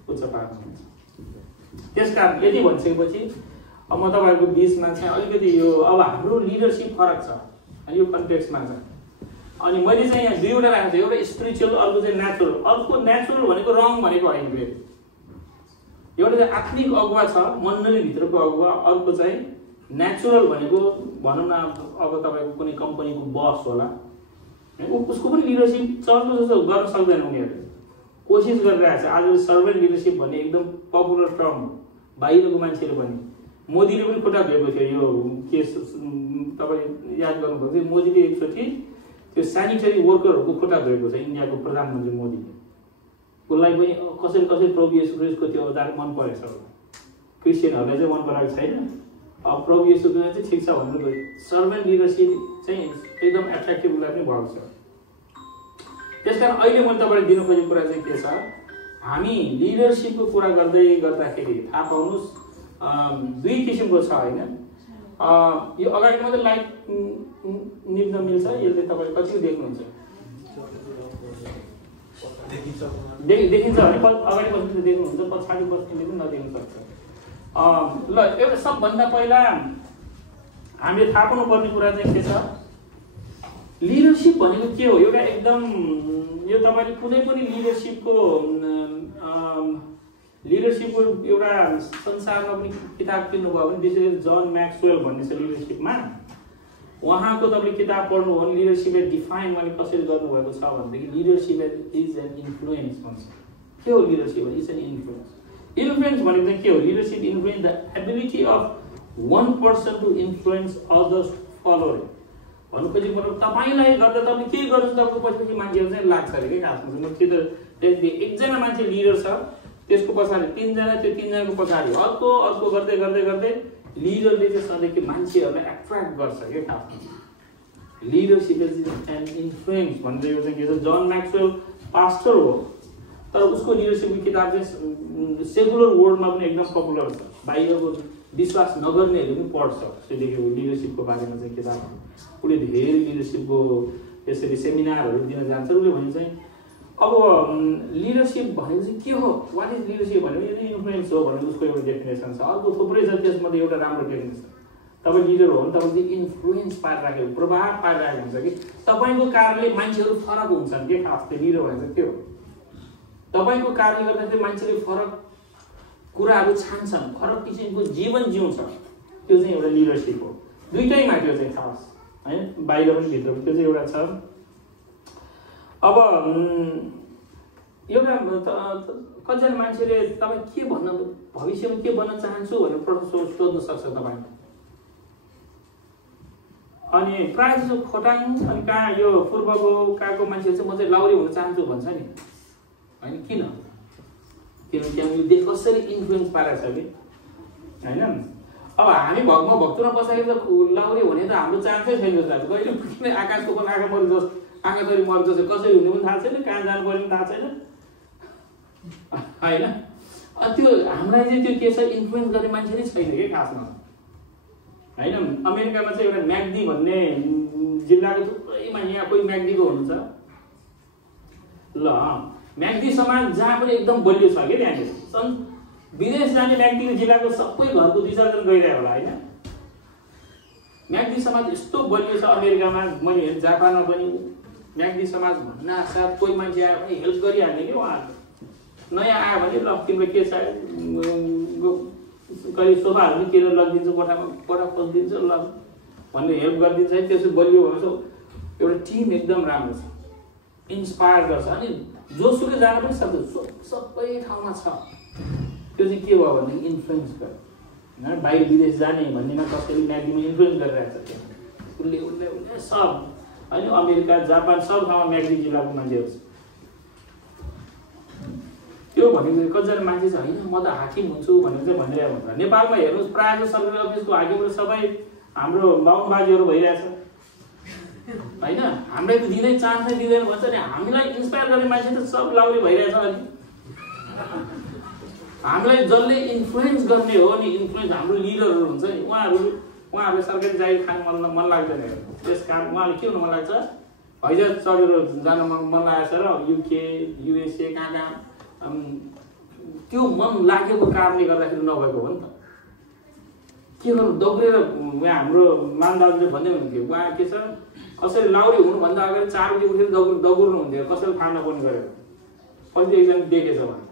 उच्च पार्नुहुन्छ। त्यसकारण यति भनिसकेपछि अब म तपाईँहरूको बिचमा चाहिँ अलिकति यो अब हाम्रो लिडरसिप फरक छ यो कन्टेक्स्टमा छ। अनि मैले चाहिँ यहाँ दुईवटा राखेको छु, एउटा स्पिरिचुअल अर्को चाहिँ नेचुरल। अर्को नेचुरल भनेको रङ भनेको होइन फेरि। एउटा चाहिँ आत्मिक अगुवा छ मण्डलीभित्रको अगुवा, अर्को चाहिँ नेचुरल भनेको भनौँ न अब तपाईँको कुनै कम्पनीको बस होला उसको पनि लिडरसिप चल्नु जस्तो गर्न सक्दैन। उनीहरूले कोसिस गरिरहेको छ। आज सर्भेन्ट लिडरसिप भन्ने एकदम पपुलर टर्म बाहिरको मान्छेले पनि मोदीले पनि खुट्टा धोएको थियो यो केस तपाईँ याद गर्नुभएको थियो। मोदीले एकचोटि त्यो सेनिटरी वर्करहरूको खुट्टा धोएको छ इन्डियाको प्रधानमन्त्री मोदीले। उसलाई पनि कसरी प्रभु येशू ख्रीष्टको त्यो अवतार मन परेछ। क्रिस्चियनहरूलाई चाहिँ मन पराएको छैन। अब प्रभु येशू ख्रीष्ट चाहिँ ठिक छ भन्नु सर्भेन्ट लिडरसिप चाहिँ एकदम एट्र्याक्टिभ उसलाई पनि भएको छ। त्यसकारण अहिले मैले तपाईँलाई दिनु खोजेको कुरा चाहिँ के छ हामी लिडरसिपको कुरा गर्दाखेरि थाहा पाउनुहोस् 2 किसिमको छ होइन। यो अगाडि मात्रै लाइट निप्न मिल्छ यसले तपाईँ कति देख्नुहुन्छ देखिन्छ भने अगाडि बस्नु देख्नुहुन्छ पछाडि बस्नेले पनि नदेख्नु सक्छ। ल एउटा सबभन्दा पहिला हामीले थाहा पाउनुपर्ने कुरा चाहिँ के छ लिडरसिप भनेको के हो। एउटा एकदम यो तपाईँले कुनै पनि लिडरसिपको एउटा संसारमा पनि किताब किन्नुभयो भने विशेष गरी जन म्याक्सवेल भन्ने छ लिडरसिपमा। उहाँको तपाईँले किताब पढ्नु हो भने लिडरसिपले डिफाइन मैले कसरी गर्नुभएको छ भनेदेखि लिडरसिप इज एन इन्फ्लुएन्स भन्छ। के हो लिडरसिप भने इज एन इन्फ्लुएन्स। इन्फ्लुएन्स भनेको चाहिँ के हो leadership influence the ability of one person to influence others following भन्नु खोजेको मतलब तपाईलाई गर्दा तपाईँ के गर्छ तपाईको पछि मान्छेहरु चाहिँ लाग्छ अरे के खासमा म त्यो त एकजना मान्छे लिडर छ त्यसको पछाडी 3 जना त्यो 3 जनाको पछाडी अर्को गर्दै लिडरले चाहिँ सधैँ के मान्छेहरुलाई एट्र्याक्ट गर्छ के खासमा लिडरशिप इज एन इन्फ्लुएन्स भन्दै यो चाहिँ के छ जन म्याक्सवेल पास्टर हो तर उसको लिडरशिपको किताब चाहिँ सेकुलर वर्ल्डमा पनि एकदम पपुलर छ बाहिरको विश्वास नगर्नेहरूले पनि पढ्छ त्यसैले लिडरशिपको बारेमा चाहिँ किताब उले धेरै लिडरशिपको यसरी सेमिनारहरू दिन जान्छ उले भने चाहिँ अब लिडरशिप भनेको चाहिँ के हो व्हाट इज लिडरशिप भनेको यो इन्फ्लुएन्स हो भन्ने उसको एउटा डेफिनेसन छ अर्को थुप्रै छ त्यसमध्ये एउटा राम्रो डेफिनेसन तपाईं लिडर हो भने तपाईले इन्फ्लुएन्स पारिराखेको प्रभाव पारिराखेको हुन्छ कि तपाईको कारणले मान्छेहरू फरक हुन्छन् के खास त्यो लिडर भनेको त्यो तपाईको कारणले गर्दा चाहिँ मान्छेले फरक कुराहरू छान्छन् फरक किसिमको जीवन जिउँछ त्यो चाहिँ एउटा लिडरशिप हो दुईटैमा त्यो चाहिँ खास हैन बाहिर पनि भित्र पनि त्यो चाहिँ एउटा छ अब एउटा कतिजना मान्छेले तपाई के भन्न भविष्यमा के बन्न चाहन्छु भनेर प्रश्न सोध्न सक्छ तपाईले अनि प्रायः जसो खोटाङ अनि कहाँ यो पूर्वको कहाँको मान्छेहरू चाहिँ म चाहिँ लाउरे हुन चाहन्छु भन्छ नि होइन किन किनकि हामीले कसरी इन्फ्लुएन्स पारेको छ कि होइन अब हामी भगमा भक्तुमा बस्दाखेरि त लाउरे हुने त हाम्रो चान्सै छैन जस्तो लाग्छ कहिले पुग्ने आकाशको पनि आँखा मरि जस्तो आँखा तरी मरि जस्तो कसरी हुने पनि थाहा छैन कहाँ जानु पर्ने पनि थाहा छैन होइन त्यो हामीलाई चाहिँ त्यो के छ इन्फ्लुएन्स गर्ने मान्छे नै छैन कि खासमा होइन अमेरिकामा चाहिँ एउटा म्याग्दी भन्ने जिल्लाको थुप्रैमा यहाँ कोही म्याग्दीको हुनुहुन्छ ल म्याग्दी समाज जहाँ पनि एकदम बलियो छ कि त्यहाँनिर विदेश जाने म्याग्दीको जिल्लाको सबै घरको 2-4 जन गइरह्यो होला होइन म्याग्दी समाज यस्तो बलियो छ अमेरिकामा मैले हेरेँ जापानमा पनि म्याग्दी समाज भन्न साथ कोही मान्छे आयो भने हेल्प गरिहाल्ने कि उहाँहरू नयाँ आयो भने ल तिमीलाई के छ कहिले सोफाहरू पनि किनेर लगिदिन्छु कोठा खोलिदिन्छु ल भन्ने हेल्प गरिदिन्छ है त्यसो बलियो भन्छ एउटा टिम एकदम राम्रो छ इन्सपायर गर्छ अनि जोसुकै जान पनि सक्छ सबै ठाउँमा छ त्यो चाहिँ के भयो भने इन्फ्लुएन्स गर्छ होइन बाहिर विदेश जाने भन्नेमा कसैले म्याग्दीमा इन्फ्लुएन्स गरिरहेको छ उसले सब होइन अमेरिका जापान सब ठाउँमा म्याग्दी जिल्लाको मान्छेहरू छ त्यो भनेको कतिजना मान्छे छ होइन म त हाकिम हुन्छु भनेर चाहिँ भनिरहेको हुन्छ नेपालमा हेर्नुहोस् प्रायः जस्तो सरकारी अफिसको हाकिमहरू सबै हाम्रो बाहुनबाजीहरू भइरहेछ होइन हामीलाई त दिँदै चान्सै दिँदैन भन्छ नि हामीलाई इन्सपायर गर्ने मान्छे त सब लाउरे भइरहेछ अनि हामीलाई जसले इन्फ्लुएन्स गर्ने हो नि इन्फ्लुएन्स हाम्रो लिडरहरू हुन्छ नि उहाँहरूले सरकारी जागिर खानु मन लाग्दैन त्यस कारण उहाँले के हुनु मन लाग्छ हैजा चढेर जान मन लागेको छ र युके युएसए कहाँ त्यो मन लागेको कारणले गर्दाखेरि नभएको हो नि त के गर्नु दौडेर उहाँ हाम्रो मानदाजुले भन्दै हुनुहुन्थ्यो उहाँ के छ कसरी लाउरे हुनुभन्दा अगाडि 4 बजी उठेर दौड्नु हुन्थ्यो कसरी खाना पनि गरेर पछि एकजना देखेछ भने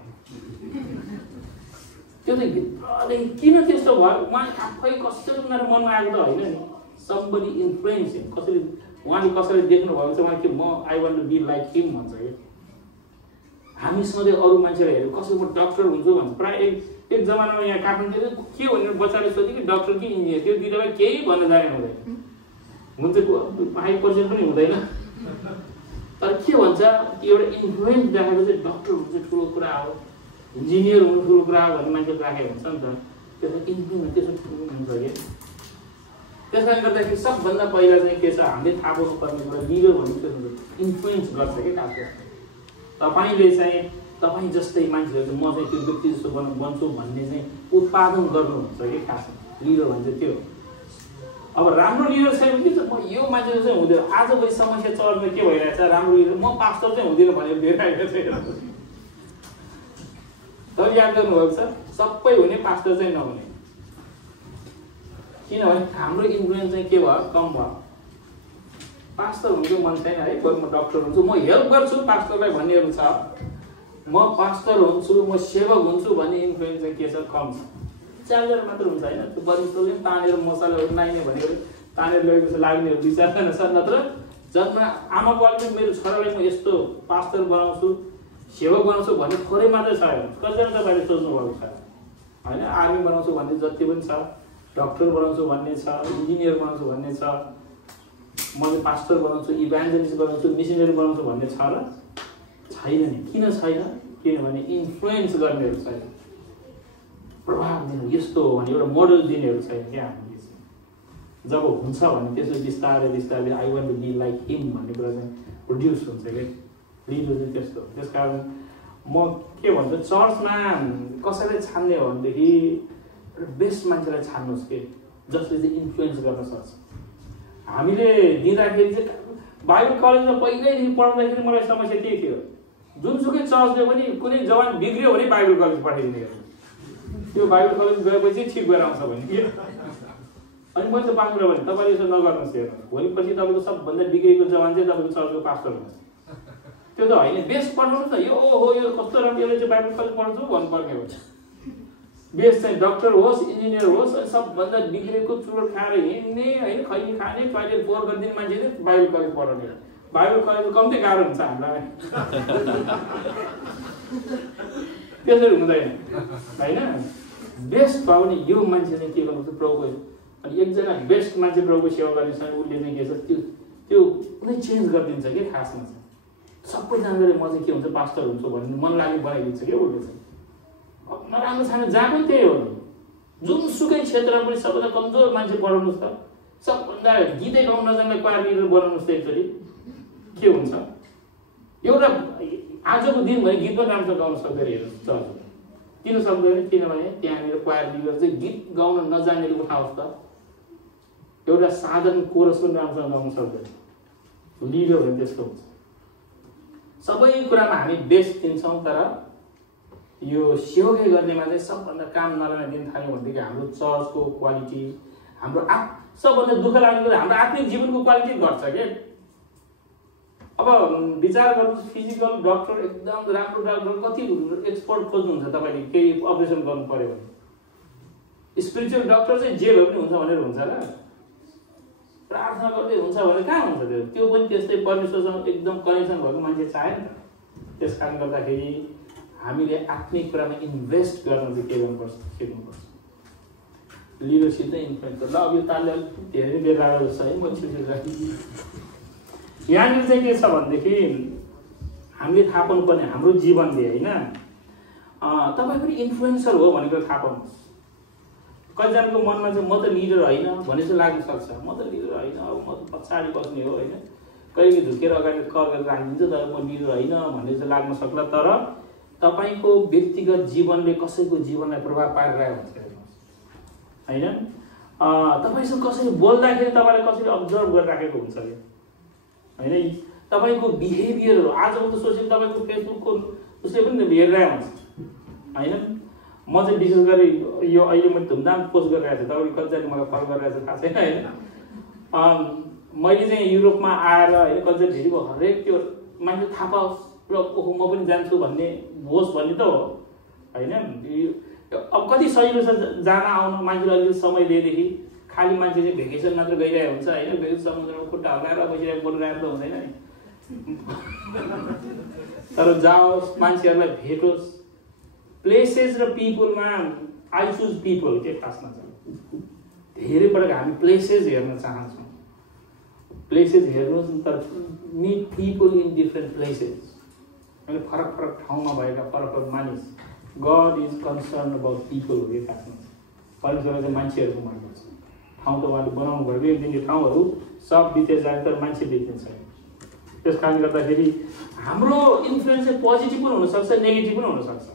त्यो चाहिँ भित्रदेखि किन त्यस्तो भयो उहाँ आफै कसरी उनीहरू मनमा आएको त होइन नि समबडी इन्फ्लुएन्स कसरी उहाँले कसरी देख्नु भएको छ उहाँ के म I want to be like him भन्छ कि हामी सधैँ अरू मान्छेलाई हेरेर कसरी म डक्टर हुन्छु भन्छ प्रायः एक जमानामा यहाँ काठमाडौँ के भनेर बच्चाले सोध्यो कि डक्टर कि इन्जिनियर त्यो दिँदा केही भन्न जाने हुँदैन हुन्छ 5% पनि हुँदैन तर के भन्छ एउटा इन्फ्लुएन्स देखाएको चाहिँ डक्टर हुन्छ ठुलो कुरा हो इन्जिनियर हुनु ठुलो कुरा हो भन्ने मान्छे राखेको हुन्छ नि त त्यसमा इन्फ्लुएन्स त्यसो ठुलो हुन्छ कि त्यस कारणले गर्दाखेरि सबभन्दा पहिला चाहिँ के छ हामीले थाहा पाउनुपर्ने कुरा लिडर भनेको इन्फ्लुएन्स गर्छ कि खास गरी तपाईँले चाहिँ तपाईँ जस्तै मान्छेहरू म चाहिँ त्यो व्यक्ति जस्तो बन्छु भन्ने चाहिँ उत्पादन गर्नुहुन्छ कि खास लिडर भन्छ त्यो अब राम्रो लिडर छैन भने म यो मान्छे चाहिँ हुँदैन आजभोलि समस्या चर्चमा के भइरहेछ राम्रो लिडर म पास्टर चाहिँ हुँदिनँ भनेर भेटाएको छैन तर याद गर्नुभएको छ सबै हुने पास्टर चाहिँ नहुने किनभने हाम्रो इन्फ्लुएन्स चाहिँ के भयो कम भयो पास्टर हुनुको मन छैन है बरु म डक्टर हुन्छु म हेल्प गर्छु पास्टरलाई भन्नेहरू छ म पास्टर हुन्छु म सेवक हुन्छु भन्ने इन्फ्लुएन्स चाहिँ के छ कम छ 4 जना मात्र हुन्छ होइन त्यो वरिष्ठले तानेर मसालाहरू नाइने भनेर तानेर लगेपछि लाग्नेहरू 2-4 जना छ नत्र जन्म आमा बाबुले मेरो छोरालाई म यस्तो पास्टर बनाउँछु सेवक बनाउँछु भन्ने थोरै मात्रै छ कतिजना तपाईँले सोच्नुभएको छ होइन आर्मी बनाउँछु भन्ने जति पनि छ डक्टर बनाउँछु भन्ने छ इन्जिनियर बनाउँछु भन्ने छ मैले पास्टर बनाउँछु इभान्जलिस्ट बनाउँछु मिसनरी बनाउँछु भन्ने छ र छैन नि किन छैन किनभने इन्फ्लुएन्स गर्नेहरू छैन प्रभाव दिनु यस्तो हो भने एउटा मोडल दिनेहरू छैन क्या हामीले जब हुन्छ भने त्यसो बिस्तारै बिस्तारै I want to be like him भन्ने कुरा चाहिँ प्रोड्युस हुन्छ क्या लिडर चाहिँ त्यस्तो त्यस कारण म के भन्छु चर्चमा कसैलाई छान्ने हो भनेदेखि बेस्ट मान्छेलाई छान्नुहोस् के जसले चाहिँ इन्फ्लुएन्स गर्न सक्छ हामीले दिँदाखेरि चाहिँ बाइबल कलेजमा पहिल्यैदेखि पढाउँदाखेरि मलाई समस्या के थियो जुनसुकै चर्चले पनि कुनै जवान बिग्रियो भने बाइबल कलेज पठाइदिने त्यो बाइबल कलेज गएपछि ठिक भएर आउँछ भने अनि मैले त पाउँदैन भने तपाईँले यसो नगर्नुहोस् हेर्नुहोस् भोलिपछि तपाईँको सबभन्दा बिग्रेको जवान चाहिँ तपाईँको चर्चको पास्टर हुन्छ त्यो त होइन बेस्ट पढाउनुहोस् न यो हो यो कस्तो राम्रो यसले चाहिँ बाइबल कलेज पढाउँछु भन्नुपर्ने हो बेस्ट चाहिँ डक्टर होस् इन्जिनियर होस् अनि सबभन्दा बिग्रेको चुरोट खाएर हिँड्ने होइन खैनी खाने टोइलेट फोहोर गरिदिने मान्छे चाहिँ बाइबल कलेज पढाउने बाइबल कलेज कम्ती गाह्रो हुन्छ हामीलाई त्यसरी हुँदैन होइन बेस्ट भयो भने यो मान्छे चाहिँ के गर्नुपर्छ प्रभुको अनि एकजना बेस्ट मान्छे प्रभुको सेवा गर्ने छ उसले चाहिँ के छ त्यो कुनै चेन्ज गरिदिन्छ कि खासमा चाहिँ सबैजनाले म चाहिँ के हुन्छ पास्टर हुन्छु भन्ने मन लागि बनाइदिन्छ क्या उसले चाहिँ नराम्रो छैन जहाँ पनि त्यही हो नि जुनसुकै क्षेत्रमा पनि सबैभन्दा कमजोर मान्छे बनाउनुहोस् त सबभन्दा गीतै गाउन नजान्ने क्वायर लिडर बनाउनुहोस् त एकचोटि के हुन्छ एउटा आजको दिनभरि गीत पनि राम्रोसँग गाउन सक्दैन हेर्नुहोस् चर्च किन सक्दैन किनभने त्यहाँनिर क्वायर लिडर चाहिँ गीत गाउन नजान्नेले उठाओस् त एउटा साधारण कोरस पनि राम्रोसँग गाउन सक्दैन लिडर भने त्यस्तो हुन्छ सबै कुरामा हामी बेस्ट दिन्छौँ तर यो सेवकै गर्नेमा चाहिँ सबभन्दा काम नराम्रो दिन थाल्यो भनेदेखि हाम्रो चर्चको क्वालिटी हाम्रो सबभन्दा दुःख लाग्ने कुरा हाम्रो आत्मिक जीवनको क्वालिटी घट्छ क्या अब विचार गर्नुहोस् फिजिकल डक्टर एकदम राम्रो डक्टर कति एक्सपर्ट खोज्नुहुन्छ तपाईँले केही अपरेसन गर्नु पर्यो भने स्पिरिचुअल डक्टर चाहिँ जे भए पनि हुन्छ भनेर हुन्छ र प्रार्थना गर्दै हुन्छ भने कहाँ हुन्छ त्यो पनि त्यस्तै परमेश्वरसँग एकदम कनेक्सन भएको मान्छे चाहे नि त त्यस कारण गर्दाखेरि हामीले आत्मिक कुरामा इन्भेस्ट गर्न चाहिँ के गर्नुपर्छ सिक्नुपर्छ लिडरसिप चाहिँ इन्फ्लुएन्स ल अब यो तालले धेरै बेर लाग्यो जस्तो है म यहाँनिर चाहिँ के छ भनेदेखि हामीले थाहा पाउनुपर्ने हाम्रो जीवनले होइन तपाईँ पनि इन्फ्लुएन्सर हो भनेको थाहा पाउनुहोस् कतिजनाको मनमा चाहिँ म त लिडर होइन भन्ने चाहिँ लाग्न सक्छ म त लिडर होइन अब म त पछाडि बस्ने हो होइन कहिले झुकेर अगाडि कर गरेर राखिदिन्छ तर म लिडर होइन भन्ने चाहिँ लाग्न सक्ला तर तपाईँको व्यक्तिगत जीवनले कसैको जीवनलाई प्रभाव पारिरहेको हुन्छ हेर्नुहोस् होइन तपाईँसँग कसैले बोल्दाखेरि तपाईँले कसैले अब्जर्भ गरिराखेको हुन्छ कि होइन तपाईँको बिहेभियरहरू आजको त सोसियल तपाईँको फेसबुकको उसले पनि हेरिरहेको हुन्छ होइन म चाहिँ विशेष गरी यो अहिले मैले धुमधाम पोस्ट गरिरहेको छु तपाईँले कतिजना मलाई फलो गरिरहेको छ थाहा छैन होइन मैले चाहिँ युरोपमा आएर होइन कतिजना भेटेको हरेक त्यो मान्छे थाहा पाओस् र ओहो म पनि जान्छु भन्ने होस् भन्ने त हो होइन अब कति सजिलो छ जान आउनु मान्छेले अलिकति समय लिएदेखि खालि मान्छे चाहिँ भेकेसन मात्र गइरहेको हुन्छ होइन भेकेसन समुद्रमा खुट्टा हल्लाएर बसिरहेको बोलिरहेको त हुँदैन नि तर जाओस् मान्छेहरूलाई भेटोस् प्लेसेस र पिपलमा आई चुज पिपल के खासमा छ धेरै पटक हामी प्लेसेस हेर्न चाहन्छौँ प्लेसेस हेर्नुहोस् तर meet people in different places अनि फरक फरक ठाउँमा भएका फरक फरक मानिस God is concern about people हो कि खासमा परमेश्वरले चाहिँ मान्छेहरूको मान्नु छ ठाउँ त उहाँले बनाउनु भएको एक दिन यो ठाउँहरू सब बितेर जाने तर मान्छे बित्ने छैन त्यस कारणले गर्दाखेरि हाम्रो इन्फ्लुएन्स चाहिँ पोजिटिभ पनि हुनसक्छ नेगेटिभ पनि हुनसक्छ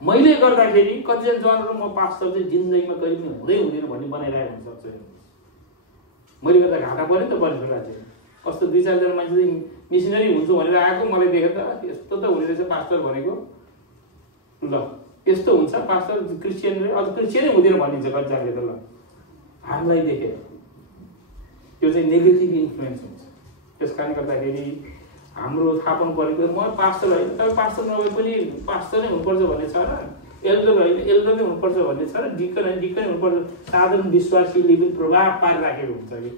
मैले गर्दाखेरि कतिजना जवानहरू म पास्टर चाहिँ जिन्दगीमा कहिले पनि हुँदैन भन्ने बनाइरहेको हुनसक्छ मैले गर्दा घाटा पऱ्यो नि त परमेश्वर राज्य कस्तो दुई चारजना मान्छे चाहिँ मिसनरी हुन्छु भनेर आएको मलाई देखेर त यस्तो त हुने रहेछ पास्टर भनेको ल यस्तो हुन्छ पास्टर क्रिस्चियनले अझ क्रिस्चियनै हुँदैन भनिन्छ कतिजनाले त ल हामीलाई देखेर त्यो चाहिँ नेगेटिभ इन्फ्लुएन्स हुन्छ त्यस कारणले गर्दाखेरि हाम्रो थाहा पाउनु परेको म पास्टर होइन तपाईँ पास्टर नभए पनि पास्टर नै हुनुपर्छ भन्ने छ र एल्डर होइन एल्डर नै हुनुपर्छ भन्ने छ र डिकन होइन डिकन नै हुनुपर्छ साधारण विश्वासीले पनि प्रभाव पारिराखेको हुन्छ कि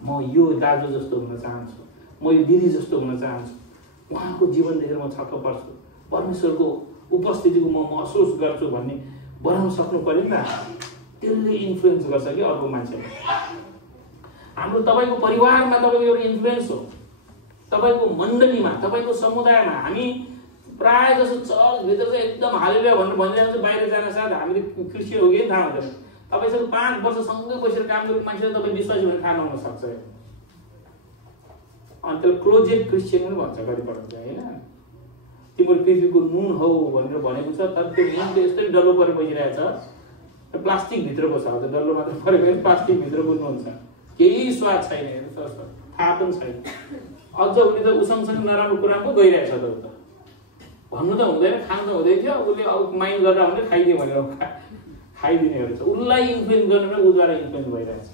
म यो दाजु जस्तो हुन चाहन्छु म यो दिदी जस्तो हुन चाहन्छु उहाँको जीवन देखेर म छक्क पर्छु परमेश्वरको उपस्थितिको म महसुस गर्छु भन्ने बनाउन सक्नु पऱ्यो नि त त्यसले इन्फ्लुएन्स गर्छ कि अर्को मान्छेले हाम्रो तपाईँको परिवारमा तपाईँको एउटा इन्फ्लुएन्स हो तपाईँको मण्डलीमा तपाईँको समुदायमा हामी प्रायः जसो चर्चभित्र चाहिँ एकदम हालेलुया भनेर भनिरहेको छ बाहिर जान साथ हामीले क्रिस्चियन हो कि थाहा हुँदैन तपाईँसँग 5 वर्ष सँगै बसेर काम गरेको मान्छेले तपाईँ विश्वासी भनेर थाहा नहुन सक्छ अनि त्यसलाई क्लोजेड क्रिस्चियन पनि भन्छ कतिपल्ट चाहिँ होइन तिम्रो पृथ्वीको नुन हौ भनेर भनेको छ तर त्यो नुनले यस्तै डल्लो परेर बसिरहेछ प्लास्टिक भित्रको छ त्यो डल्लो मात्र परेको होइन प्लास्टिक भित्रको नुन छ केही स्वाद छैन हेर्नुहोस् थाहा पनि छैन अझ उसले त उसँगसँग नराम्रो कुरा पो गइरहेछ त भन्नु त हुँदैन खानु त हुँदै थियो उसले अब माइन्ड गरेर भने खाइदियो भनेर खाइदिनेहरू छ उसलाई इन्फ्लुएन्स गरेर उसद्वारा इन्फ्लुएन्स भइरहेछ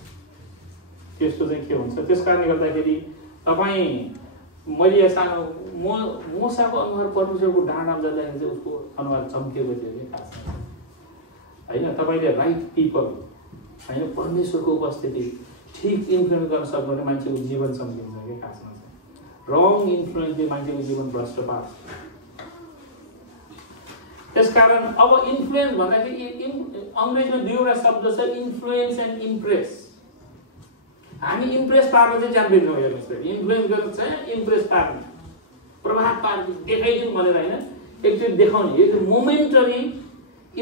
त्यस्तो चाहिँ के हुन्छ त्यस कारणले गर्दाखेरि तपाईँ मैले यहाँ सानो मोसाको अनुहार परमेश्वरको डाँडामा जाँदाखेरि चाहिँ उसको अनुहार चम्किएको थियो कि खासमा होइन तपाईँले राइट पिपल होइन परमेश्वरको उपस्थिति ठिक इन्फ्लुएन्स गर्न सक्नु भने मान्छेको जीवन चम्किन्छ कि खासमा चाहिँ रङ इन्फ्लुएन्सले मान्छेको जीवन भ्रष्ट पार्छ त्यसकारण अब इन्फ्लुएन्स भन्दाखेरि अङ्ग्रेजीमा दुईवटा शब्द छ, इन्फ्लुएन्स एन्ड इम्प्रेस। हामी इम्प्रेस पार्न चाहिँ जान्दैनौँ। हेर्नुहोस्, इन्फ्लुएन्स गर्नु चाहिँ इम्प्रेस पार्ने, प्रभाव पार्ने, देखाइदिउँ भनेर होइन, एकचोटि देखाउने। यो चाहिँ मोमेन्टरी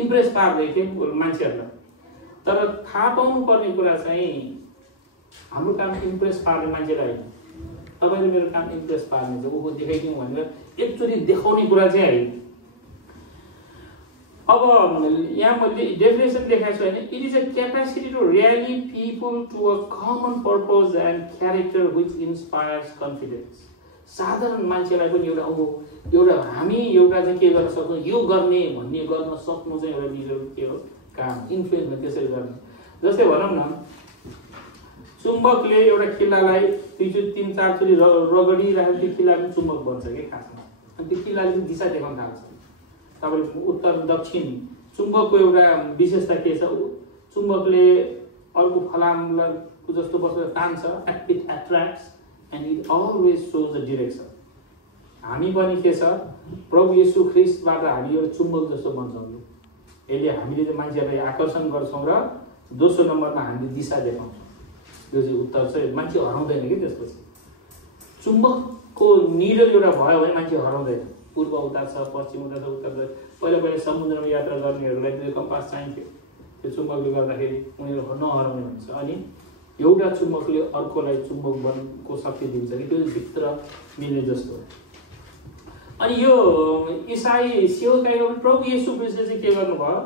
इम्प्रेस पार्दै थियो मान्छेहरूलाई। तर थाहा पाउनुपर्ने कुरा चाहिँ हाम्रो काम इम्प्रेस पार्ने मान्छेलाई होइन, तपाईँले मेरो काम इम्प्रेस पार्ने चाहिँ ऊ देखाइदिउँ भनेर एकचोटि देखाउने कुरा चाहिँ होइन। अब यहाँ मैले डेफिनेसन लेखाएको छु होइन, it is a capacity to rally people to a common purpose and character which inspires confidence. साधारण मान्छेलाई पनि एउटा हामी एउटा चाहिँ के गर्न सक्छौँ, यो गर्ने भन्ने गर्न सक्नु चाहिँ एउटा लिडरको के हो काम, इन्फ्लुएन्समा त्यसरी गर्ने। जस्तै भनौँ न, चुम्बकले एउटा किल्लालाई 3-4 रगडिराखेको त्यो किल्ला पनि चुम्बक बन्छ कि खासमा, अनि त्यो किल्लाले पनि दिशा देखाउन थाल्छ। तपाईँले उत्तर दक्षिण चुम्बकको एउटा विशेषता के छ, चुम्बकले अर्को फलामलाई जस्तो बसेर तान्छ, it attracts and it always shows the direction. हामी पनि के छ, प्रभु येशू ख्रिस्टबाट हामी एउटा चुम्बक जस्तो बन्छौँ। यसले हामीले चाहिँ मान्छेहरूलाई आकर्षण गर्छौँ र दोस्रो नम्बरमा हामीले दिशा देखाउँछौँ। यो चाहिँ उत्तर चाहिँ मान्छे हराउँदैन कि त्यसपछि। चुम्बकको निडल एउटा भयो भने मान्छे हराउँदैन। पूर्व उता छ, पश्चिम उता छ, उत्तर पहिला समुद्रमा यात्रा गर्नेहरूलाई त्यो कम्पास चाहिन्थ्यो, त्यो चुम्बकले गर्दाखेरि उनीहरू नहराउने हुन्छ। अनि एउटा चुम्बकले अर्कोलाई चुम्बक बनको शक्ति दिन्छ कि त्यो भित्र मिल्ने जस्तो। अनि यो इसाई सेवकाईको प्रभु येशू ख्रिस्टले चाहिँ के गर्नुभयो,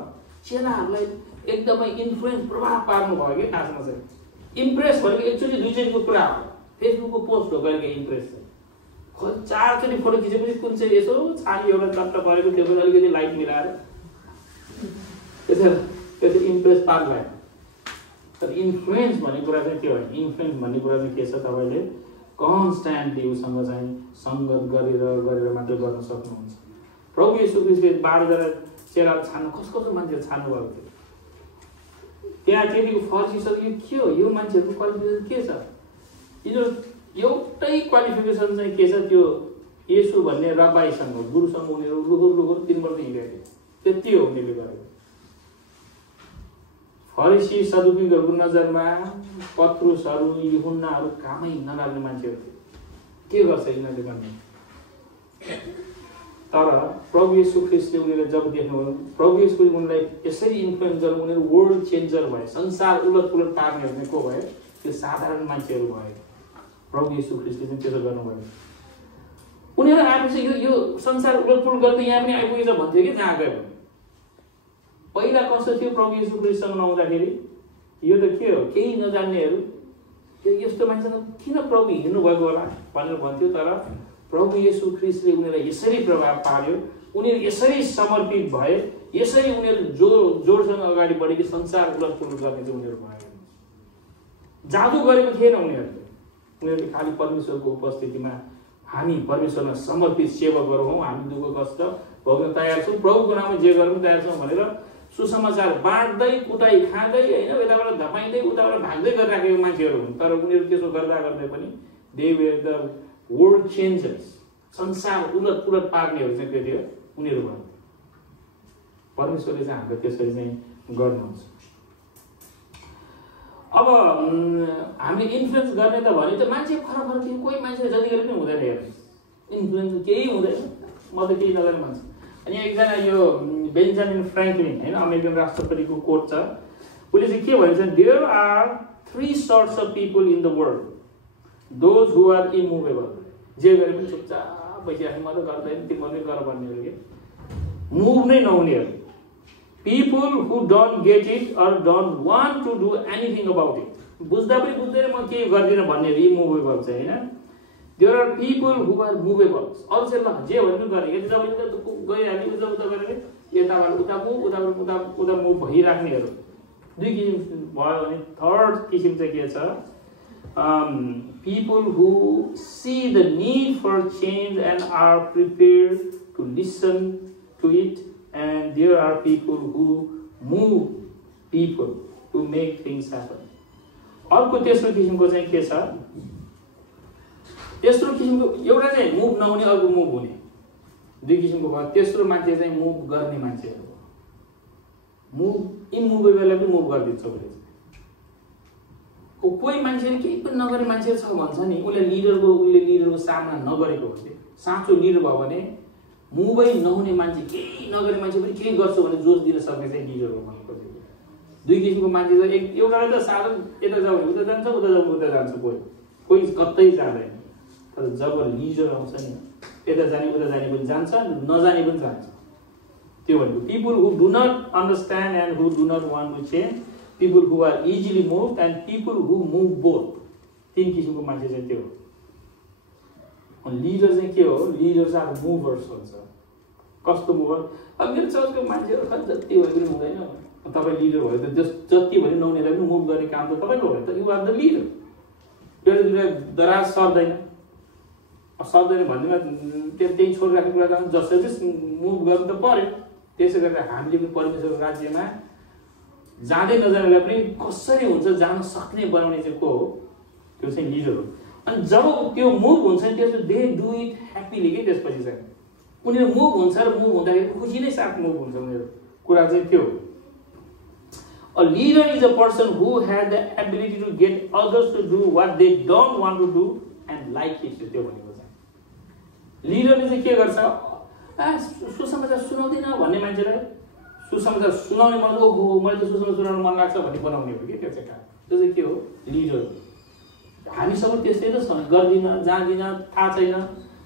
चेलाहरूलाई एकदमै इन्फ्लुएन्स प्रभाव पार्नु भयो कि खासमा चाहिँ। इम्प्रेस भनेको एकचोटि दुईचोटिको कुरा हो, फेसबुकको पोस्ट हो गरेको इम्प्रेस चाहिँ। 4चोटि फोटो खिचेपछि कुन चाहिँ यसो छाली एउटा चट्ट परेको त्यो पनि अलिकति लाइट मिलाएर त्यसरी इम्प्रेस पार्दैन। तर इन्फ्लुएन्स भन्ने कुरा चाहिँ त्यो होइन। इन्फ्लुएन्स भन्ने कुरा चाहिँ के छ, तपाईँले कन्स्ट्यान्टली उसँग चाहिँ सङ्गत गरेर मात्रै गर्न सक्नुहुन्छ। प्रभु येशू ख्रिस्टले 12जना चेलाहरू छान्नु कसो मान्छेहरू छान्नु भएको थियो। त्यहाँ त्यतिको फर्सिसक्यो, के हो यो मान्छेहरूको क्वालिफिकेसन के छ, यिनीहरू एउटै क्वालिफिकेसन चाहिँ के छ, त्यो येशू भन्ने रब्बाईसँग गुरुसँग उनीहरू लुहुर 3 वर्ष हिँडेको त्यति हो उनीहरूले गरेको। फरिसी सदुकीहरूको नजरमा पत्रुसहरू यूहन्नाहरू कामै नलाग्ने मान्छेहरू थिए। के गर्छ यिनीहरूले गर्ने। तर प्रभु येशू ख्रिस्टले उनीहरूलाई जब देख्नुभयो, प्रभु येशूले उनीलाई यसरी इन्फ्लुएन्स गर्नु, उनीहरू वर्ल्ड चेन्जर भए, संसार उलटपुलट पार्नेहरू को भए, त्यो साधारण मान्छेहरू भए। प्रभु येशू ख्रिस्टले चाहिँ त्यसो गर्नुभयो। उनीहरू आएपछि यो संसार उलटपुलट गर्दै यहाँ पनि आइपुगेछ भन्थ्यो कि जहाँ गयो। पहिला कस्तो थियो, प्रभु येशू ख्रिस्टसँग नआउँदाखेरि यो त के हो, केही नजान्नेहरू त्यो यस्तो मान्छेसँग किन प्रभु हिँड्नु भएको होला भनेर भन्थ्यो। तर प्रभु येशू ख्रिस्टले उनीहरूलाई यसरी प्रभाव पार्यो, उनीहरू यसरी समर्पित भए, यसरी उनीहरू जोडसँग अगाडि बढे कि संसार उलटपुलट गर्ने चाहिँ उनीहरू भयो। जादु गरेको थिएन उनीहरूले खालि परमेश्वरको उपस्थितिमा हामी परमेश्वरमा समर्पित सेवकहरू हौँ, हामी दुःख कष्ट भोग्न तयार छौँ, प्रभुको नाममा जे गर्नु तयार छौँ भनेर सुसमाचार बाँड्दै कुटाइ खाँदै होइन, यताबाट धपाइँदै उताबाट भाग्दै गरिराखेको मान्छेहरू हुन्। तर उनीहरू त्यसो गर्दा गर्दै पनि दे वेयर द वर्ल्ड चेन्जर्स, संसार उलटपुलट पार्नेहरू चाहिँ के थियो उनीहरू भयो। परमेश्वरले चाहिँ हाम्रो त्यसरी चाहिँ गर्नुहुन्छ। अब हामीले इन्फ्लुएन्स गर्ने त भने त मान्छे फरक थियो, कोही मान्छेले जति गरे पनि हुँदैन। हेर्नु इन्फ्लुएन्स केही हुँदैन, म त केही नगर्ने मान्छे। अनि एकजना यो बेन्जामिन फ्र्याङ्कलिन होइन, अमेरिकन राष्ट्रपतिको कोट छ, उसले चाहिँ के भन्छ, there are 3 sorts of people in the world, those who are immovable, जे गरे पनि चुपचाप बसिराख्ने, म त गर्दैन तिमीहरूले गर भन्नेहरू के मुभ नै नहुनेहरू। People who don't get it or don't want to do anything about it, बुझ्दा पनि बुझ्दैन म के गर्दिनँ भन्नेहरू इमूवेबल चाहिँ होइन। There are people who are movable, अरू चाहिँ ल जे भन्नु गरे, यदि तपाईँले त गइहाल्यो उता उता गरेर यताबाट उता मुभ भइराख्नेहरू। 2 किसिम भयो भने थर्ड किसिम चाहिँ के छ, people who see the need for change and are prepared to listen to it, and there are people who move people to make things happen. अर्को तेस्रो किसिमको चाहिँ के छ, तेस्रो किसिमको एउटा चाहिँ मुभ नहुने, अर्को मुभ हुने। दुई किसिमको भयो। तेस्रो मान्छे चाहिँ मुभ गर्ने मान्छेहरू हो, मुभ इमुभेबललाई पनि मुभ गरिदिन्छ उसले। कोही मान्छेले केही पनि नगर्ने मान्छे छ भन्छ नि, उसले लिडरको सामना नगरेको हो कि साँचो लिडर भयो भने मुभै नहुने मान्छे, केही नगर्ने मान्छे पनि केही गर्छु भने जोस दिन सक्ने चाहिँ लिडर हो भन्नु खोजेको। दुई किसिमको मान्छे छ, एउटाले त साधन यता जाऊ भने उता जान्छ, उता जाऊ उता जान्छ, कोही कतै जाँदैन। तर जब लिडर आउँछ नि, यता जाने उता जाने पनि जान्छ, नजाने पनि जान्छ। त्यो भनेको people who do not understand and who do not want to change, people who are easily move and people who move both. तीन किसिमको मान्छे चाहिँ त्यो हो। लिडर चाहिँ के हो? लिडर चाहिँ अब मुभर्स हुन्छ। कस्तो मुभर? अब मेरो चर्चको मान्छेहरू खै जति भए पनि हुँदैन। तपाईँ लिडर भयो त जति भने नहुनेलाई पनि मुभ गर्ने काम त तपाईँको हो त, यु आर द लिडर। एउटा दराज सर्दैन, सक्दैन भन्नेमा त्यही छोडिराखेको कुरा त जसरी मुभ गर्नु त पर्यो। त्यसै गरेर हामीले पनि परमेश्वरको राज्यमा जाँदै नजानेलाई पनि कसरी हुन्छ जान सक्ने बनाउने चाहिँ को हो? त्यो चाहिँ लिडर हो। अनि जब त्यो मुभ हुन्छ त्यसपछि दे डु इट ह्याप्पीली के त्यसपछि चाहिँ उनीहरू मुभ हुन्छ र मुभ हुँदाखेरि खुसी नै साथ मुभ हुन्छ उनीहरू। कुरा चाहिँ त्यो हो। A leader is a person who has the ability to get others to do what they don't want to do and like it. त्यो भनेको चाहिँ लिडरले चाहिँ के गर्छ? सुसमाचार सुनाउँदैन भन्ने मान्छेलाई सुसमाचार सुनाउने मन, ओहो मैले त सुसमाचार सुनाउनु मन लाग्छ भन्ने बनाउने हो कि त्यो चाहिँ काम। त्यो चाहिँ के हो? लिडर। हामीसँग त्यस्तै त छ, गर्दिन, जाँदिन, थाहा छैन,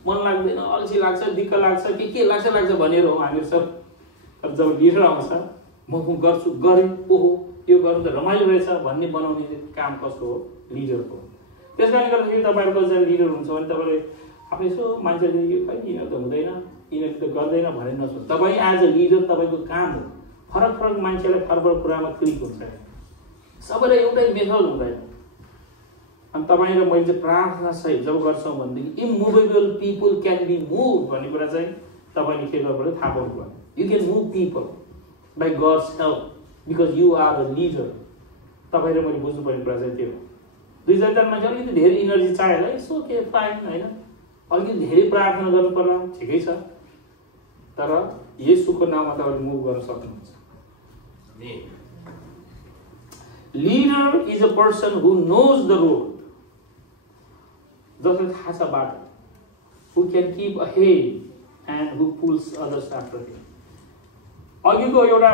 मन लाग्दैन, अल्छी लाग्छ, दिक्क लाग्छ, के लाग्छ भनेर हो हामीहरू सब। तर जब लिडर आउँछ, म गर्छु, गरेँ, ओहो यो गर्नु त रमाइलो रहेछ भन्ने बनाउने काम कसको हो? लिडरको। त्यस कारणले गर्दाखेरि तपाईँहरूको चाहिँ लिडर हुन्छ भने तपाईँले आफै यसो मान्छेले यो खै यिनीहरू त हुँदैन, यिनीहरू त गर्दैन भनेर नसोच्नु। तपाईँ एज अ लिडर तपाईँको काम हो फरक मान्छेलाई फरक कुरामा क्लिक हुन्छ। सबैलाई एउटै मेथड हुँदैन। अनि तपाईँ र मैले चाहिँ प्रार्थना सहित जब गर्छौँ भनेदेखि इममुभेबल पिपुल क्यान बी मुभ भन्ने कुरा चाहिँ तपाईँले के गर्नु पर्यो? थाहा पाउनु पर्यो। You can move people by God's help because you are the leader. तपाईँ र मैले बुझ्नुपर्ने कुरा चाहिँ त्यो हो। दुई चारजना मान्छे अलिकति धेरै इनर्जी चाहियो होला, यसो के फाइन होइन, अलिकति धेरै प्रार्थना गर्नु पर्ला, ठिकै छ। तर येशूको नाममा तपाईँले मुभ गर्न सक्नुहुन्छ। Leader is a person who knows the road, जसले थाहा छ बाटो, who can keep ahead and who pulls others after him. अघिको एउटा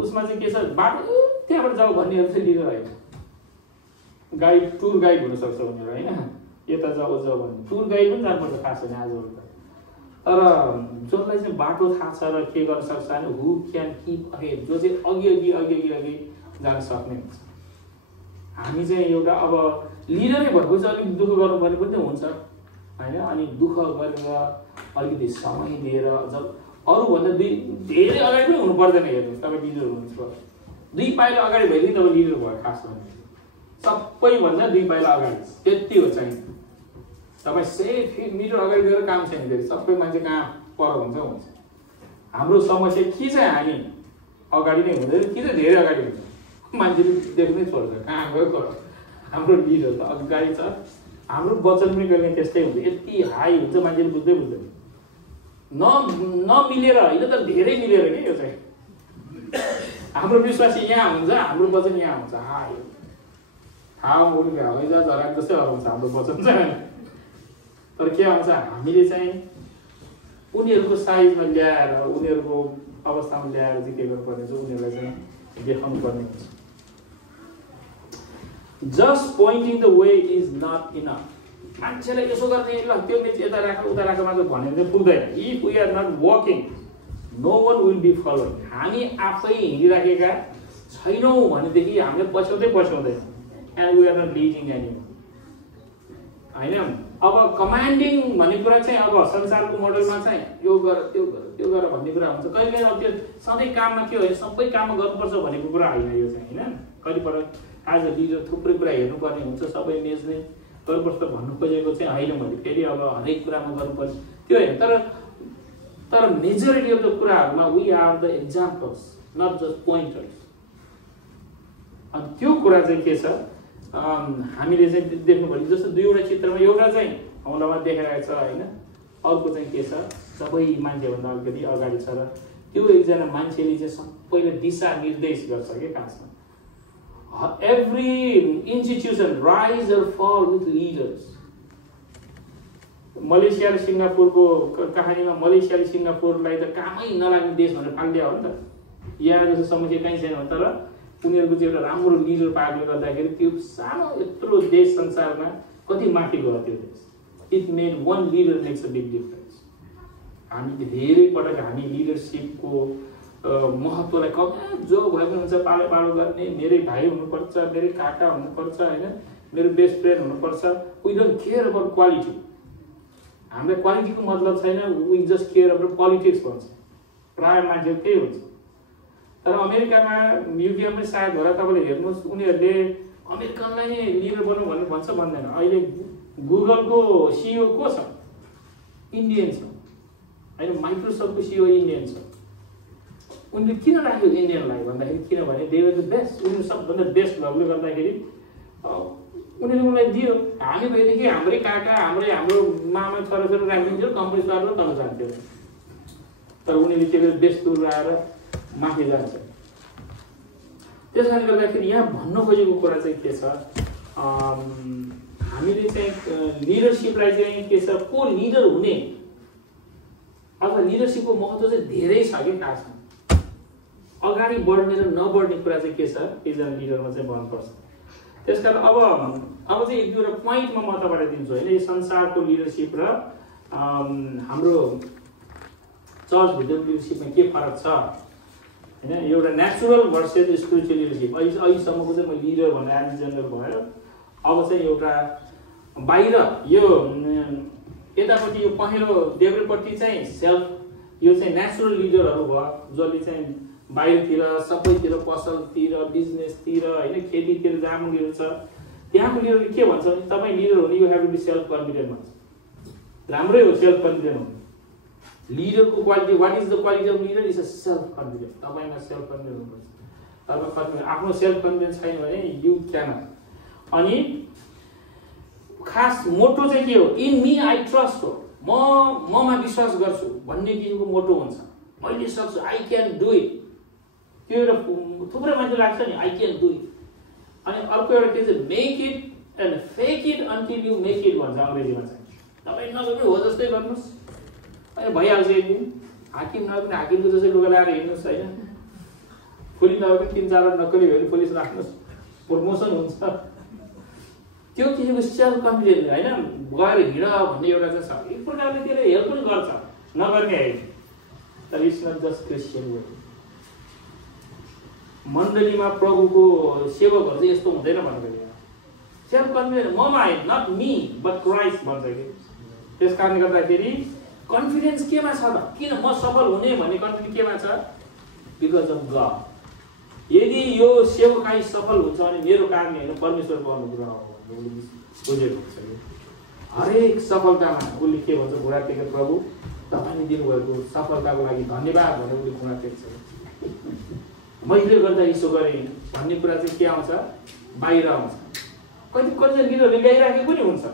उसमा चाहिँ के छ? बाटो त्यहाँबाट जाऊ भन्नेहरू चाहिँ लिडर होइन। गाइड, टुर गाइड हुनसक्छ उनीहरू होइन, यता जाऊ भन्ने टुर गाइड पनि जानुपर्छ खास छैन आजभोलि त। तर जसलाई चाहिँ बाटो थाहा छ र के गर्न सक्छ भने हु क्यान किप अहेड, जो चाहिँ अघि जान सक्ने हुन्छ। हामी चाहिँ एउटा अब लिडरै भएको चाहिँ अलिक दुःख गर्नुपर्ने पनि त हुन्छ होइन। अनि दुःख गरेर अलिकति समय दिएर जब अरूभन्दा धेरै अगाडि पनि हुनु पर्दैन। हेर्नुहोस् तपाईँ लिडर हुनुहुन्छ, 2 पाइला अगाडि भएदेखि तपाईँ लिडर भयो। खास भने सबैभन्दा 2 पाइला अगाडि त्यति हो चाहिँ। तपाईँ 100 मिटर अगाडि गएर काम छैन फेरि सबै मान्छे कहाँ पर हुन्छ। हाम्रो समस्या के चाहिँ हामी अगाडि नै हुँदैन, कि चाहिँ धेरै अगाडि हुन्छ, मान्छेले देख्नै छोड्छ कहाँ गयो। हाम्रो लिडर त अगाडि छ, हाम्रो वचन पनि गर्ने त्यस्तै हुन्छ, यति हाई हुन्छ मान्छेले बुझ्दैन। नमिलेर होइन तर धेरै मिलेर के यो चाहिँ हाम्रो विश्वासी यहाँ हुन्छ, हाम्रो वचन यहाँ हुन्छ। हाई थाहा उनीहरू हवाईजहाज हराएको जस्तै हराउँछ हाम्रो वचन चाहिँ। तर के आउँछ, हामीले चाहिँ उनीहरूको साइजमा ल्याएर उनीहरूको अवस्थामा ल्याएर चाहिँ के गर्नुपर्ने छ, उनीहरूलाई चाहिँ देखाउनु पर्ने हुन्छ। Just pointing the way is not enough. मान्छेलाई यसो गर्ने, ल त्यो मेच यता राख उता राख मात्र भनेर चाहिँ पुग्दैन। If we are not working no one will be following. हामी आफै हिँडिराखेका छैनौँ भनेदेखि हामीले पछ्याउँदैन। And we are not leading anymore होइन। अब कमान्डिङ भन्ने कुरा चाहिँ अब संसारको मोडलमा चाहिँ यो गर त्यो गर भन्ने कुरा हुन्छ। कहिले अब त्यो सधैँ काममा के हो, सबै काममा गर्नुपर्छ भनेको कुरा होइन यो चाहिँ होइन। कहिले पर एज अ लिडर थुप्रै कुरा हेर्नुपर्ने हुन्छ, सबै मेज नै गर्नुपर्छ भन्नु खोजेको चाहिँ होइन। मैले फेरि अब हरेक कुरामा गर्नुपर्छ त्यो होइन। तर मेजोरिटी अफ द कुराहरूमा we are the examples not just pointers. अनि त्यो कुरा चाहिँ के छ, हामीले चाहिँ देख्नु पर्यो। जस्तो 2वटा चित्रमा एउटा चाहिँ हौलामा देखाइरहेको छ होइन, अर्को चाहिँ के छ सबै मान्छेभन्दा अलिकति अगाडि छ र त्यो एकजना मान्छेले चाहिँ सबैले दिशा निर्देश गर्छ के खासमा। एभ्री इन्स्टिट्युसन राइज अर फल विथ लिडर्स। मलेसिया र सिङ्गापुरको कहानीमा मलेसियाले सिङ्गापुरलाई त कामै नलाग्ने देश भनेर फालिदियो हो नि त। यहाँ जस्तो समस्या कहीँ छैन, तर उनीहरूको चाहिँ एउटा राम्रो लिडर पाएकोले गर्दाखेरि त्यो सानो यत्रो देश संसारमा कति माथि गयो त्यो देश। It made one leader makes a big difference. हामी धेरै पटक हामी लिडरसिपको महत्त्वलाई कम जो भए पनि हुन्छ पालो गर्ने, मेरै भाइ हुनुपर्छ, मेरै काका हुनुपर्छ, होइन मेरो बेस्ट फ्रेन्ड हुनुपर्छ। We don't care about quality. हामीलाई क्वालिटीको मतलब छैन, we just care about politics भन्छ प्रायः मान्छेहरू त्यही हुन्छ। तर अमेरिकामा युकेमा सायद होला तपाईँले हेर्नुहोस्, उनीहरूले अमेरिकनलाई नै लिडर बनाउँ भनेर भन्छ भन्दैन। अहिले गुगलको सिइओ को छ? इन्डियन छ, होइन माइक्रोसफ्टको सिइओ इन्डियन छ। उनले किन राख्यो इन्डियनलाई भन्दाखेरि किनभने दे वर द बेस्ट। उनीहरू सबभन्दा बेस्ट भएकोले गर्दाखेरि उनीहरूले उनलाई दियो। हामी भएदेखि हाम्रै काका हाम्रो मामा छोराछोरी राखिदिन्थ्यो, कम्पनी स्वार्थ तल जान्थ्यो। तर उनीहरूले त्यो बेस्ट टुर आएर माथि जान्छ। त्यस कारणले गर्दाखेरि यहाँ भन्न खोजेको कुरा चाहिँ के छ, हामीले चाहिँ लिडरसिपलाई चाहिँ के छ, को लिडर हुने अथवा लिडरसिपको महत्त्व चाहिँ धेरै छ कि खासमा। अगाडि बढ्ने र नबढ्ने कुरा चाहिँ के छ, एकजना लिडरमा चाहिँ भन्नुपर्छ। त्यसकारण अब चाहिँ एक दुईवटा पोइन्टमा म तपाईँलाई दिन्छु होइन। यो संसारको लिडरसिप र हाम्रो चर्चभित्र लिडरसिपमा के फरक छ होइन। एउटा नेचुरल भर्सेस स्पिरिचुअल लिडरसिप। अहिलेसम्मको चाहिँ म लिडर भनेर एज जेनरल भयो। अब चाहिँ एउटा बाहिर यो यतापट्टि यो पहेँलो देब्रेपट्टि चाहिँ सेल्फ, यो चाहिँ नेचुरल लिडरहरू भयो जसले चाहिँ बाहिरतिर सबैतिर पसलतिर बिजनेसतिर होइन खेतीतिर जहाँ पनि लिडर छ त्यहाँको लिडरले के भन्छ भने तपाईँ लिडर हुने you have to be self confident भन्छ। राम्रै हो सेल्फ कन्फिडेन्ट हुनु। लिडरको quality, what is the quality of leader? Is a self confidence. तपाईँमा सेल्फ कन्फिडेन्स हुनुपर्छ। तपाईँ आफ्नो सेल्फ कन्फिडेन्स छैन भने यु क्यानट। अनि खास मोटो चाहिँ के हो? इन मी आई ट्रस्ट हो। ममा विश्वास गर्छु भन्ने किसिमको मोटो हुन्छ। मैले सक्छु, आई क्यान डु इट। त्यो एउटा थुप्रै मान्छे लाग्छ नि आई क्यान डु इट। अनि अर्को एउटा के चाहिँ make it and fake it until you make it भन्छ अङ्ग्रेजीमा चाहिँ। तपाईँ नगर्नु हो जस्तै गर्नुहोस्, अनि भइहाल्छ एक दिन। हाकिम नभए पनि हाकिमको जस्तै लुगा लगाएर हिँड्नुहोस् होइन। पुलिस नभए पनि 3-4 नक्कली भयो भने पुलिस राख्नुहोस्, प्रमोसन हुन्छ। त्यो किसिमको सेल्फ कन्फिडेन्स होइन गएर हिँड भन्ने एउटा चाहिँ छ। एक प्रकारले त्यसले हेल्प पनि गर्छ, नगर्ने होइन। तर it's not just Christian way. मण्डलीमा प्रभुको सेवकहरू चाहिँ यस्तो हुँदैन भनेको सेल्फ कन्फिडेन्स ममा आयो, नट मी बट क्राइस्ट भन्छ कि। त्यस कारणले गर्दाखेरि कन्फिडेन्स केमा छ त? किन म सफल हुने भन्ने कन्फिडेन्स केमा छ? Because of God. यदि यो सेवकाई सफल हुन्छ भने मेरो कारण होइन परमेश्वरको अनुग्रह हो भन्ने बुझेको हुन्छ कि। हरेक सफलतामा उसले के भन्छ? घुँडा टेकेर प्रभु तपाईँले दिनुभएको सफलताको लागि धन्यवाद भनेर उसले घुँडा टेक्छ। मैले गर्दा यसो गरेँ भन्ने कुरा चाहिँ के आउँछ? बाहिर आउँछ। कति लिडरले ल्याइराखेको पनि हुन्छ,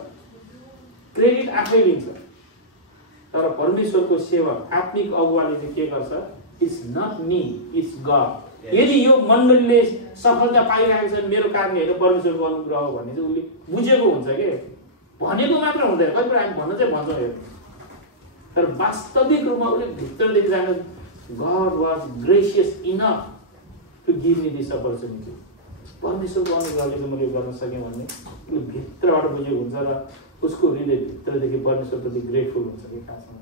क्रेडिट आफै लिन्छ। तर परमेश्वरको सेवक आत्मिक अगुवाले चाहिँ के गर्छ? It's not me, it's God. यदि यो मण्डलीले सफलता पाइरहेको छ मेरो कारण होइन परमेश्वरको अनुग्रह हो भन्ने चाहिँ उसले बुझेको हुन्छ कि। भनेको मात्र हुँदैन, कतिपय हामी भन्न चाहिँ भन्छौँ हेर्नु, तर वास्तविक रूपमा उसले भित्रदेखि जानु God was gracious enough to give me this opportunity. परमेश्वरको अनुग्रहले चाहिँ मैले गर्न सकेँ भन्ने उसले भित्रबाट बुझेको हुन्छ र उसको हृदय भित्रदेखि परमेश्वरप्रति ग्रेटफुल हुन्छ कि खासमा।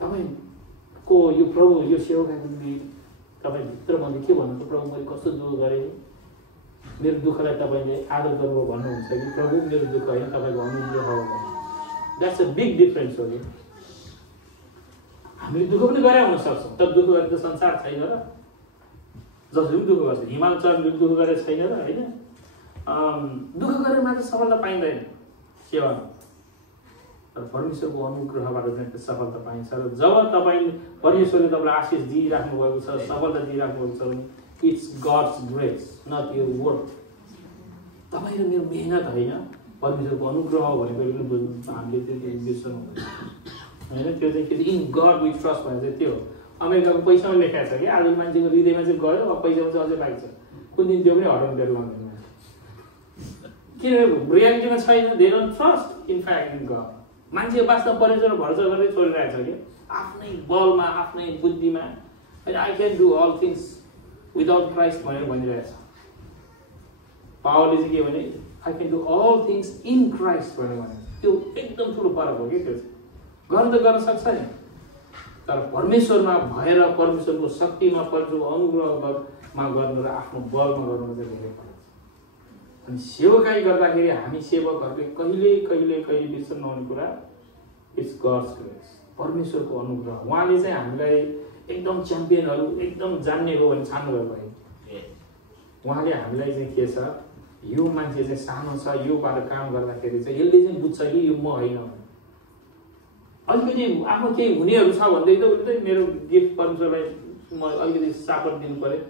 तपाईँको यो प्रभु यो सेवाको निम्ति तपाईँ भित्रभन्दा के भन्नुहुन्छ? प्रभु मैले कस्तो दुःख गरेँ, मेरो दुःखलाई तपाईँले आदर गर्नुभयो भन्नुहुन्छ कि प्रभु मेरो दुःख होइन तपाईँको अनुग्रह हो भन्नु। द्याट्स अ बिग डिफरेन्स हो कि। हामीले दुःख पनि गरे हुन सक्छौँ, तर दुःख गरेर त संसार छैन र। जसले पनि दुःख गर्छ, हिमाल चरणले दुःख गरेर छैन र होइन। दुःख गरेर मात्र सफलता पाइँदैन सेवा, तर परमेश्वरको अनुग्रहबाट चाहिँ त्यो सफलता पाइन्छ। र जब तपाईँ परमेश्वरले तपाईँलाई आशिष दिइराख्नु भएको छ, सफलता दिइराख्नु भएको छ भने it's God's grace, not your work. तपाईँ र मेरो मेहनत होइन, परमेश्वरको अनुग्रह भनेको हामीले त्यो बिर्सनु होइन त्यो चाहिँ के इन गड वी ट्रस्ट भनेर चाहिँ त्यो अमेरिकाको पैसामा लेखाएको छ कि आज मान्छेको हृदयमा चाहिँ गयो अब पैसा चाहिँ अझै बाँकी छ कुन दिन त्यो पनि हटाउनु बेर लाउँदैन किनभने रियालिटीमा छैन they don't trust in fact in God मान्छे वास्तव परमेश्वर भरोसा गर्दै छोडिरहेको छ कि आफ्नै बलमा आफ्नै बुद्धिमा होइन I can do all things without Christ भनेर भनिरहेछ पावरले चाहिँ के भने I can do all things in Christ भनेर भने त्यो एकदम ठुलो फरक हो कि त्यो गर्नु त गर्न सक्छ नि तर परमेश्वरमा भएर परमेश्वरको शक्तिमा परमेश्वरको अनुग्रहमा गर्नु र आफ्नो बलमा गर्नु चाहिँ धेरै फरक छ अनि सेवकाई गर्दाखेरि हामी सेवकहरूले कहिले कहिले कहिले बिर्सन नहुने कुरा इट्स गड्स ग्रेस परमेश्वरको अनुग्रह उहाँले चाहिँ हामीलाई एकदम च्याम्पियनहरू एकदम जान्ने हो भने छान्नुभयो भाइ उहाँले हामीलाई चाहिँ के छ यो मान्छे चाहिँ सानो छ योबाट काम गर्दाखेरि चाहिँ यसले चाहिँ बुझ्छ कि यो म होइन अलिकति आफ्नो केही हुनेहरू छ भन्दै त उसले मेरो गिफ्ट परमेश्वरलाई म अलिकति सापोर्ट दिनु पऱ्यो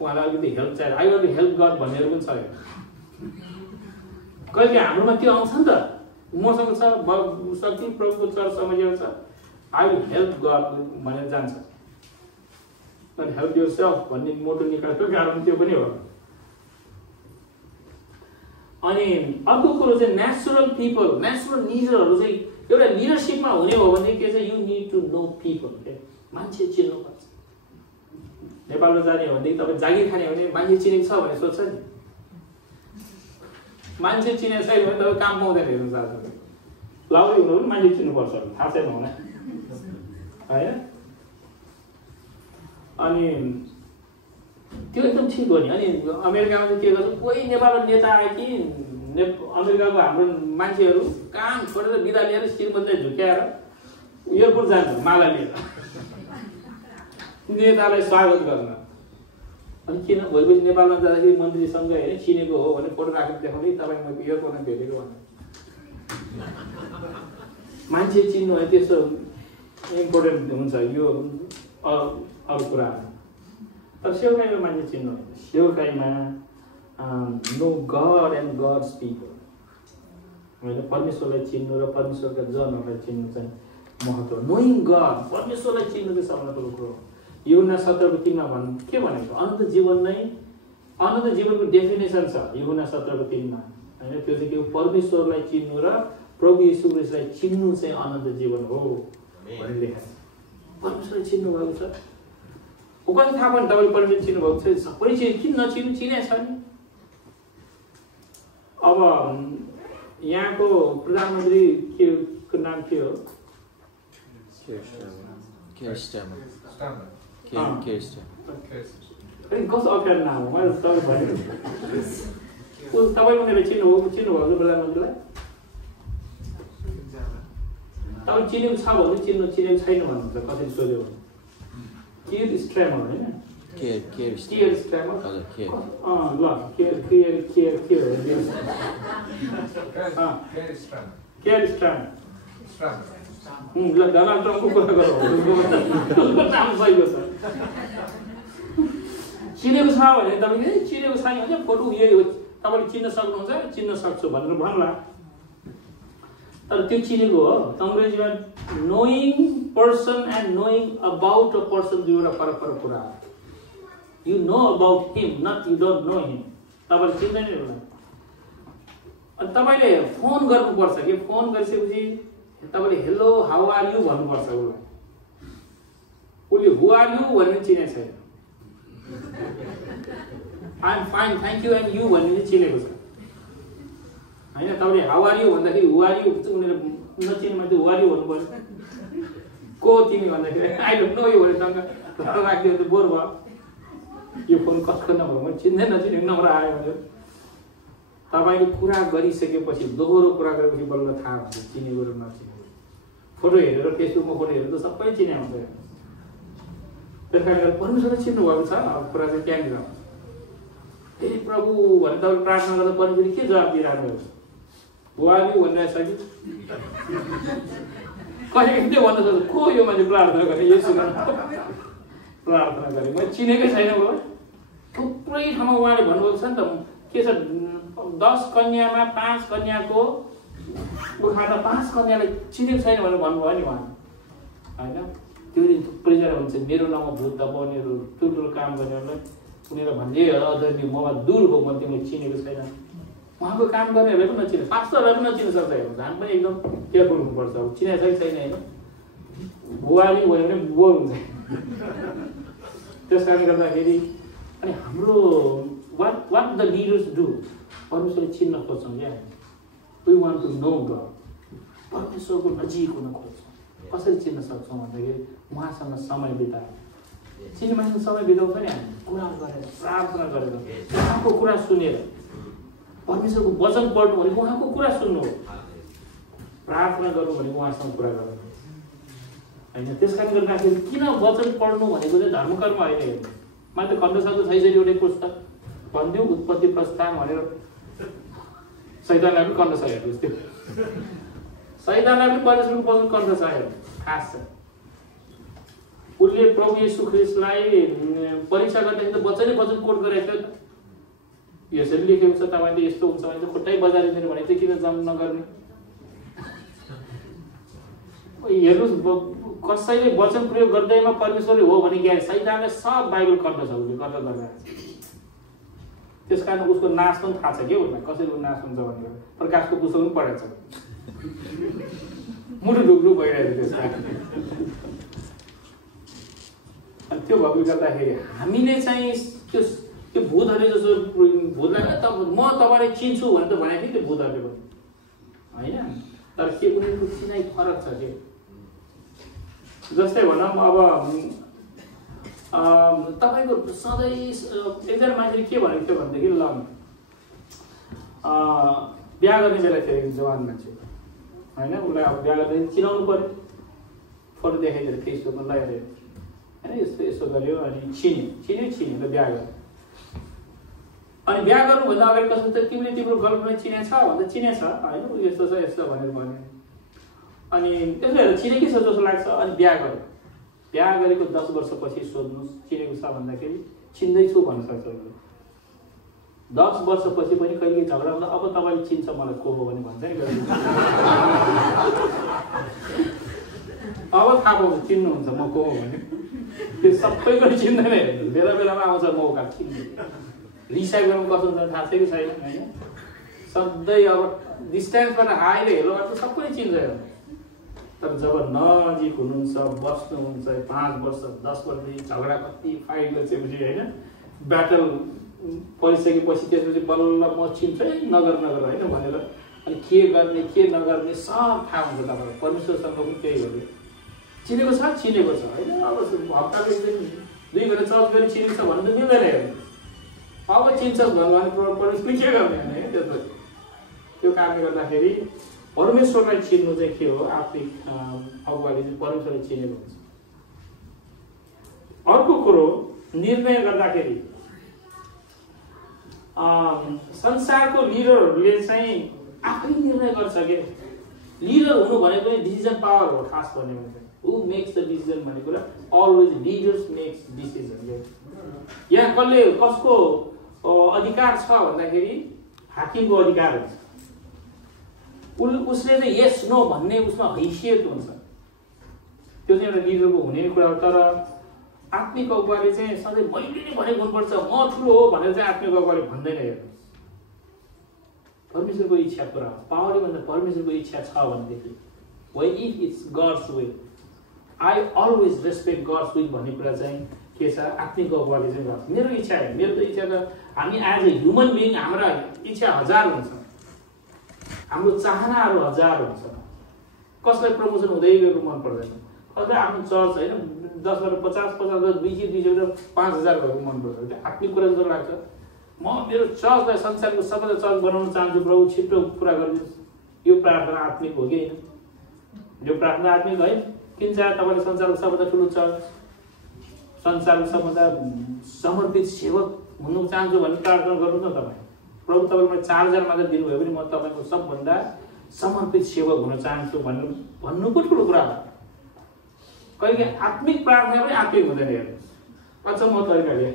उहाँलाई अलिकति हेल्प चाहियो I want to help God भन्नेहरू पनि छ कहिले हाम्रोमा त्यो आउँछ नि त मसँग छ शक्ति प्रभुको चर्च समझिएको छ आई विल हेल्प गड भनेर जान्छ तर हेल्प युर सेल्फ भन्ने मोटो निकालेको कारण त्यो पनि हो अनि अर्को कुरो चाहिँ नेचुरल पिपल नेचुरल लिडरहरू चाहिँ एउटा लिडरसिपमा हुने हो भने के चाहिँ you need to know people के मान्छे चिन्नुपर्छ नेपालमा जाने हो भने तपाईँ जागिर खाने हो भने मान्छे चिनेको छ भने सोध्छ नि मान्छे चिनेको छैन भने तपाईँ काम पाउँदैन हेर्नु चाहन्छ लाउरी हुनु पनि मान्छे चिन्नुपर्छ थाहा छैन होला होइन अनि त्यो एकदम ठिक हो नि अनि अमेरिकामा चाहिँ के गर्छ कोही नेपालको नेता आयो कि अमेरिकाको हाम्रो मान्छेहरू काम छोडेर बिदा लिएर श्रीमतीलाई झुक्याएर एयरपोर्ट जान्छ माला लिएर नेतालाई स्वागत गर्न अनि किन भोलिपछि नेपालमा जाँदाखेरि मन्त्रीसँग होइन चिनेको हो भने फोटो राखेर देखाउने तपाईँ म एयरपोर्टमा भेटेको भने मान्छे चिन्नु है त्यस्तो इम्पोर्टेन्ट हुन्छ यो अरू कुराहरू तर सेवकाईमा मान्छे चिन्नु होइन सेवकाईमा know God and God's people होइन परमेश्वरलाई चिन्नु र परमेश्वरका जनहरूलाई चिन्नु चाहिँ महत्त्व नोइङ गड परमेश्वरलाई चिन्नु चाहिँ सबभन्दा ठुलो कुरो हो यूहन्ना 17:3 मा के भनेको अनन्त जीवन नै अनन्त जीवनको डेफिनेसन छ यूहन्ना 17:3 मा हैन त्यो चाहिँ के परमेश्वरलाई चिन्नु र प्रभु येशू ख्रीष्टलाई चिन्नु चाहिँ अनन्त जीवन हो भनेर लेखेको छ परमेश्वरलाई चिन्नु भएको छ ओ कति थाहा पनि तपाईले परमेश्वर चिन्नु भएको छ सबै किन नचिन्नु चिने छ नि अब यहाँको प्रधानमन्त्री के को नाम के हो कस्तो अप्ठ्यारो नाम हो मैले तपाईँ भने तपाईँ उनीहरूले चिन्नुभएको प्रधानमन्त्रीलाई तपाईँ चिनेको छ भने चिनेको छैन भन्नुहुन्छ कसैले सोध्यो भने कियर स्ट्र्यामर होइन कियर स्ट्र्यामर ल कियर स्ट्र्यामर ल डोनाल्ड ट्रम्पको कुरा गरौँ नाम सही छ चिनेको छ भने तपाईँले चिनेको छैन भने फोटो यही हो तपाईँले चिन्न सक्नुहुन्छ चिन्न सक्छु भनेर भन्ला तर त्यो चिनेको हो अङ्ग्रेजीमा knowing person and knowing about a person दुईवटा फरक कुरा हो you know about him not you don't know him तपाईँले चिन्दैन एउटा अनि तपाईँले फोन गर्नुपर्छ कि फोन गरिसकेपछि तपाईँले हेलो हाउ आर यु भन्नुपर्छ उसले हु आर यु भन्ने चिनेको छैन I am fine thank you and you भन्ने चाहिँ चिनेको छ होइन तपाईँले हाउ आर यु भन्दाखेरि हु आर यु उनीहरू नचिने मान्छे हु आर यु भन्नु पर्छ को तिमी भन्दाखेरि आई डोन्ट नो यो भने सँग राखिदियो त बोर भयो यो फोन कसको नभयो भने चिन्दै नचिनेको नम्बर आयो भने तपाईँले कुरा गरिसकेपछि दोहोरो कुरा गरेपछि बल्ल थाहा हुन्छ चिनेको र नचिनेको फोटो हेरेर फेसबुकमा फोटो हेरेर त सबै चिने हुन्छ त्यस कारणले परमेश्वरले चिन्नुभएको छ अब कुरा चाहिँ त्यहाँनिर हे प्रभु भने तपाईँ प्रार्थना गर्दा परमेश्वरले के जवाब दिइरहनु हुन्छ बुहारी भनिरहेछ कि कहिले के भन्न सक्छ को यो मान्छे प्रार्थना गर्ने यसो प्रार्थना गरेँ मैले चिनेकै छैन हो थुप्रै ठाउँमा उहाँले भन्नुभएको छ नि त के छ 10 कन्यामा 5 कन्याको उखाटा 5 कन्यालाई चिनेको छैन भनेर भन्नुभयो नि उहाँ होइन त्यो थुप्रैजना हुन्छ मेरो नाउँमा भूत दबाउनेहरू ठुल्ठुलो काम गर्नेहरूलाई उनीहरूलाई भन्ने अदरणीय ममा दूर भयो म तिमीले चिनेको छैन उहाँको काम गर्नेहरूलाई पनि नचिने पास्टरलाई पनि नचिन्न सक्छ हेर्नु झन् पनि एकदम केयरफुल हुनुपर्छ अब चिने छ कि छैन होइन बुवाली भयो भने बुवा हुन्छ त्यस कारणले गर्दाखेरि अनि हाम्रो वाट द लिडर्स डु परमेश्वरले चिन्न खोज्छौँ क्या we want to know God परमेश्वरको नजिक हुन खोज्छौँ कसरी चिन्न सक्छौँ भन्दाखेरि उहाँसँग समय बिताएर चिन्ने मान्छेसँग समय बिताउँछ नि हामी कुरा गरेर प्रार्थना गरेर उहाँको कुरा सुनेर परमेश्वरको वचन पढ्नु भनेको उहाँको कुरा सुन्नु हो प्रार्थना गर्नु भनेको उहाँसँग कुरा गर्नु होइन त्यस कारणले गर्दाखेरि किन वचन पढ्नु भनेको चाहिँ धर्मकर्म होइन हेर्नु मात्र खण्डशब्द छैछ एउटै पुस्तक भनिदिउँ उत्पत्ति प्रस्थान भनेर सैतानलाई पनि कण्ठ छ हेर्नु त्यो सैतानलाई पनि परमेश्वरको वचन कण्ठ छ हेर्नु खास छ उसले प्रभु येशू ख्रीष्टलाई परीक्षा गर्दाखेरि त वचन कोट गरेको थियो त यसरी लेखेको छ तपाईँले यस्तो हुन्छ भने खुट्टै बजारिदिनु भने चाहिँ किन जन्म नगर्ने हेर्नुहोस् कसैले वचन प्रयोग गर्दैमा परमेश्वरले हो भने क्या सैतानले सब बाइबल कण्ठ छ उसले गर्दा गर्दा त्यस कारण उसको नाश पनि थाहा छ के उसलाई कसरी नाश हुन्छ भनेर प्रकाशको पुस्तक पनि पढाएको छ मुटु ढुक्नु भइरहेको त्यस कारण अनि त्यो भएको गर्दाखेरि हामीले चाहिँ त्यो भूतहरूले जस्तो भूतलाई म तपाईँलाई चिन्छु भनेर त भनेको थिएँ त्यो भूतहरूले पनि होइन तर के उनीहरूको चिनाइ फरक छ के जस्तै भनौँ अब तपाईँको सधैँ एकजना मान्छेले के भनेको थियो भनेदेखि ल बिहा गर्ने बेला थियो जवान मान्छे होइन उसलाई अब बिहा गर्दाखेरि चिनाउनु पऱ्यो फोटो देखाइदिएर फेसबुकमा लगाइदियो होइन यस्तो यसो गर्यो अनि चिन्यो र बिहा गर्यो अनि बिहा गर्नुभन्दा अगाडि कस्तो त तिमीले तिम्रो गर्लफ्रेन्ड चिनेछ भन्दा चिनेछ होइन यस्तो छ यस्तो भनेर भन्यो अनि त्यसो भएर चिनेकै छ जस्तो लाग्छ अनि बिहा गर्यो बिहा गरेको 10 वर्षपछि सोध्नुहोस् चिनेको छ भन्दाखेरि चिन्दैछु भन्न सक्छ 10 वर्षपछि पनि कहिले झगडा हुँदा अब तपाईँले चिन्छ मलाई को हो भने भन्छ नि अब थाहा पाउँछ चिन्नुहुन्छ म को हो भने त्यो सबैको चिन्दैन बेला बेलामा आउँछ मौका चिन्ने रिसाइ गर्नु कस्तो हुन्छ थाहा छ कि छैन होइन सधैँ अब डिस्टेन्सबाट आएर हेर्नु त सबैले चिन्छ तर जब नजिक हुनुहुन्छ बस्नुहुन्छ 5 वर्ष 10 वर्षदेखि झगडा कति फाइट गरिसकेपछि होइन ब्याटल परिसकेपछि त्यसपछि बल्ल म चिन्छु नगर होइन भनेर अनि के गर्ने के नगर्ने सब थाहा हुन्छ तपाईँलाई परमेश्वरसँग पनि त्यही गर्यो चिनेको छ होइन अब हप्ताको 2 घन्टा चर्च गरी चिनेको छ भने त मिल्दैन हेर्नु अब चिन्छस् भन्नु भने परमेश्वरले के गर्ने होइन त्यसपछि त्यो कारणले गर्दाखेरि परमेश्वरलाई चिन्नु चाहिँ के हो आत्मिक अगुवाले चाहिँ परमेश्वरलाई चिनेको हुन्छ अर्को कुरो निर्णय गर्दाखेरि संसारको लिडरहरूले चाहिँ आफै निर्णय गर्छ के लिडर हुनु भनेको डिसिजन पावर हो खास भन्ने भने हु मेक्स द डिसिजन भन्ने कुरा अलवेज लिडर्स मेक्स डिसिजन यहाँ कसको अधिकार छ भन्दाखेरि हाकिमको अधिकार हुन्छ उसले चाहिँ यस नो भन्ने उसमा हैसियत हुन्छ त्यो चाहिँ एउटा लिडरको हुने कुरा हो तर आत्मिक अगुवाले चाहिँ सधैँ मैले नै भनेको हुनुपर्छ म ठुलो हो भनेर चाहिँ आत्मिक अगुवाले भन्दैन हेर्नुहोस् परमेश्वरको इच्छा कुरा हो पावरले भन्दा परमेश्वरको इच्छा छ भनेदेखि way if it's gods will I always respect gods will भन्ने कुरा चाहिँ के छ आत्मिक अगुवाले चाहिँ गर्छ मेरो इच्छा हो मेरो त इच्छा त हामी एज ए ह्युमन बिइङ हाम्रा इच्छा 1000 हुन्छ हाम्रो चाहनाहरू 1000 हुन्छ कसलाई प्रमोसन हुँदै गएको मन पर्दैन कसलाई आफ्नो चर्च होइन 10 बाट 50 200 5000 भएको मन पर्दैन त्यो आत्मिक कुरा जस्तो लाग्छ म मेरो चर्चलाई संसारको सबैलाई चर्च बनाउन चाहन्छु प्रभु छिटो पुरा गरिदिनुहोस् यो प्रार्थना आत्मिक हो कि होइन यो प्रार्थना आत्मिक है किन चाहे तपाईँले संसारको सबैभन्दा ठुलो चर्च संसारको सबैभन्दा समर्पित सेवक हुनु चाहन्छु भन्ने प्रार्थना गर्नुहोस् न तपाईँ प्रभु तपाईँले मलाई 4000 मात्र दिनुभयो भने म तपाईँको सबभन्दा समर्पित सेवक हुन चाहन्छु भन्नु पो ठुलो कुरा हो कहिले आत्मिक प्रार्थना पनि आत्मिक हुँदैन हेर्नुहोस् अचम्म तरिकाले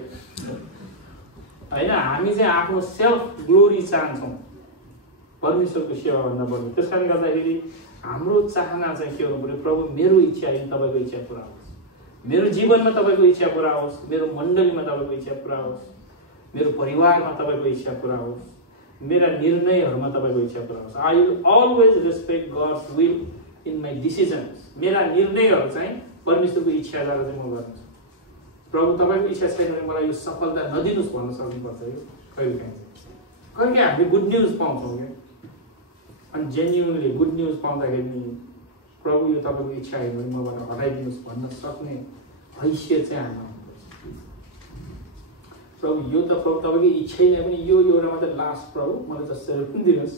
होइन हामी चाहिँ आफ्नो सेल्फ ग्लोरी चाहन्छौँ परमेश्वरको सेवा भन्दा बढी। त्यस कारणले गर्दाखेरि हाम्रो चाहना चाहिँ के हुनु पर्यो, प्रभु मेरो इच्छा होइन तपाईँको इच्छा पुरा होस्, मेरो जीवनमा तपाईँको इच्छा पुरा होस्, मेरो मण्डलीमा तपाईँको इच्छा पुरा होस्, मेरो परिवारमा तपाईँको इच्छा पुरा होस्, मेरा निर्णयहरूमा तपाईँको इच्छा पुरा होस्। I will always respect gods will in my decisions. मेरा निर्णयहरू चाहिँ परमेश्वरको इच्छाद्वारा चाहिँ म गर्छु। प्रभु तपाईँको इच्छा छैन भने मलाई यो सफलता नदिनुहोस् भन्न सक्नुपर्छ। यो कहिलेकाहीँ हामी गुड न्युज पाउँछौँ क्या, अनि जेन्युनली गुड न्युज पाउँदाखेरि नि प्रभु यो तपाईँको इच्छा होइन भने मबाट हटाइदिनुहोस् भन्न सक्ने हैसियत चाहिँ हामीमा हुनुपर्छ। प्रभु यो त प्रभु तपाईँको इच्छै नै पनि यो एउटा मात्रै लास्ट प्रभु मलाई जसरी पनि दिनुहोस्,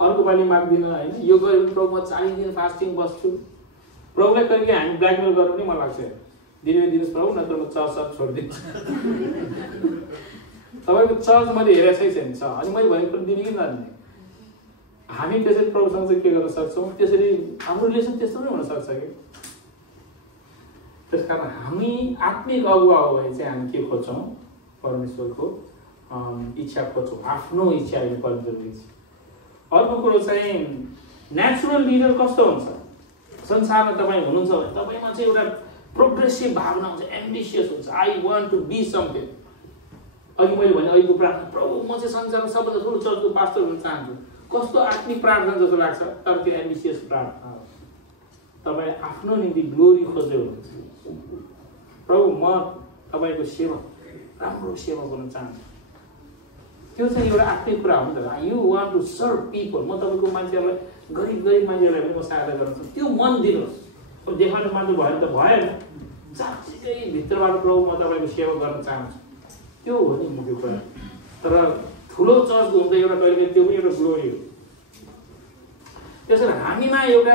अर्को पालि माग्दिनँ होइन। यो गऱ्यो भने प्रभु म 40 दिन फास्टिङ बस्छु। प्रभुलाई कहिले हामी ब्ल्याकमेल गर्नु पनि मलाई लाग्छ, दिनुहोस् प्रभु नत्र म चर्च छोडिदिन्छु। तपाईँको चर्च मैले हेरेको छैन छ, अनि मैले भनेको पनि दिने कि नदिने। हामी त्यसरी प्रभुसँग चाहिँ के गर्न सक्छौँ, त्यसरी हाम्रो रिलेसन त्यस्तो पनि हुनसक्छ कि। त्यस कारण हामी आत्मिक अगुवा हो भने चाहिँ हामी के खोज्छौँ, परमेश्वरको इच्छा खोज्छौँ, आफ्नो इच्छा होइन परमेश्वरको इच्छा। अर्को कुरो चाहिँ नेचुरल लिडर कस्तो हुन्छ, संसारमा तपाईँ हुनुहुन्छ भने तपाईँमा चाहिँ एउटा प्रोग्रेसिभ भावना हुन्छ, एम्बिसियस हुन्छ, I want to be something. अघि मैले भने अहिलेको प्रार्थना, प्रभु म चाहिँ संसारमा सबभन्दा ठुलो चर्चको पास्टर हुन चाहन्छु। कस्तो आत्मिक प्रार्थना जस्तो लाग्छ, तर त्यो एम्बिसियस प्रार्थना हो। तपाईँ आफ्नो निम्ति ग्लोरी खोज्दै हुनुहुन्छ। प्रभु म तपाईँको सेवा, राम्रो सेवा गर्न चाहन्छु। त्यो चाहिँ एउटा आत्मिक कुरा हो नि त। You want to serve people. म तपाईँको मान्छेहरूलाई, गरिब मान्छेहरूलाई पनि म सहायता गर्न चाहन्छु। त्यो मन दिनुहोस्। देखाउने मान्छे भयो भने त भएन, साँच्चीकै भित्रबाट प्रभु म तपाईँको सेवा गर्न चाहन्छु, त्यो हो नि मुख्य कुरा। तर ठुलो चर्चको हुँदा एउटा कहिले त्यो पनि एउटा ग्लोरी हो। त्यसैले हामीमा एउटा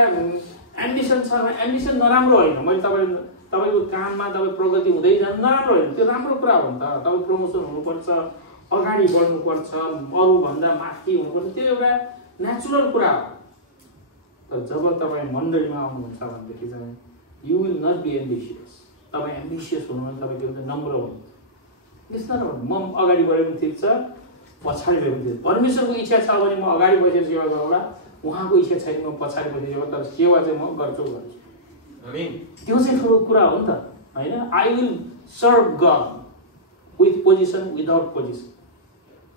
एम्बिसन छ। एम्बिसन नराम्रो होइन, मैले तपाईँको काममा तपाईँ प्रगति हुँदै जानु नराम्रो होइन, त्यो राम्रो कुरा हो नि त। तपाईँ प्रमोसन हुनुपर्छ, अगाडि बढ्नुपर्छ, अरूभन्दा माथि हुनुपर्छ, त्यो एउटा नेचुरल कुरा हो। तर जब तपाईँ मण्डलीमा आउनुहुन्छ भनेदेखि चाहिँ you will not be ambitious. तपाईँ एम्बिसियस हुनु भने तपाईँ के भन्छ, नम्र हुनुहुन्छ। यस्तो नभए म अगाडि बढे पनि ठिक छ, पछाडि बढे पनि ठिक छ। परमेश्वरको इच्छा छ भने म अगाडि बसेर सेवा गरौँला, उहाँको इच्छा छैन म पछाडि बसेर सेवा, तर सेवा चाहिँ म गर्छु। त्यो चाहिँ ठुलो कुरा हो नि त होइन। I will serve God with position, without position,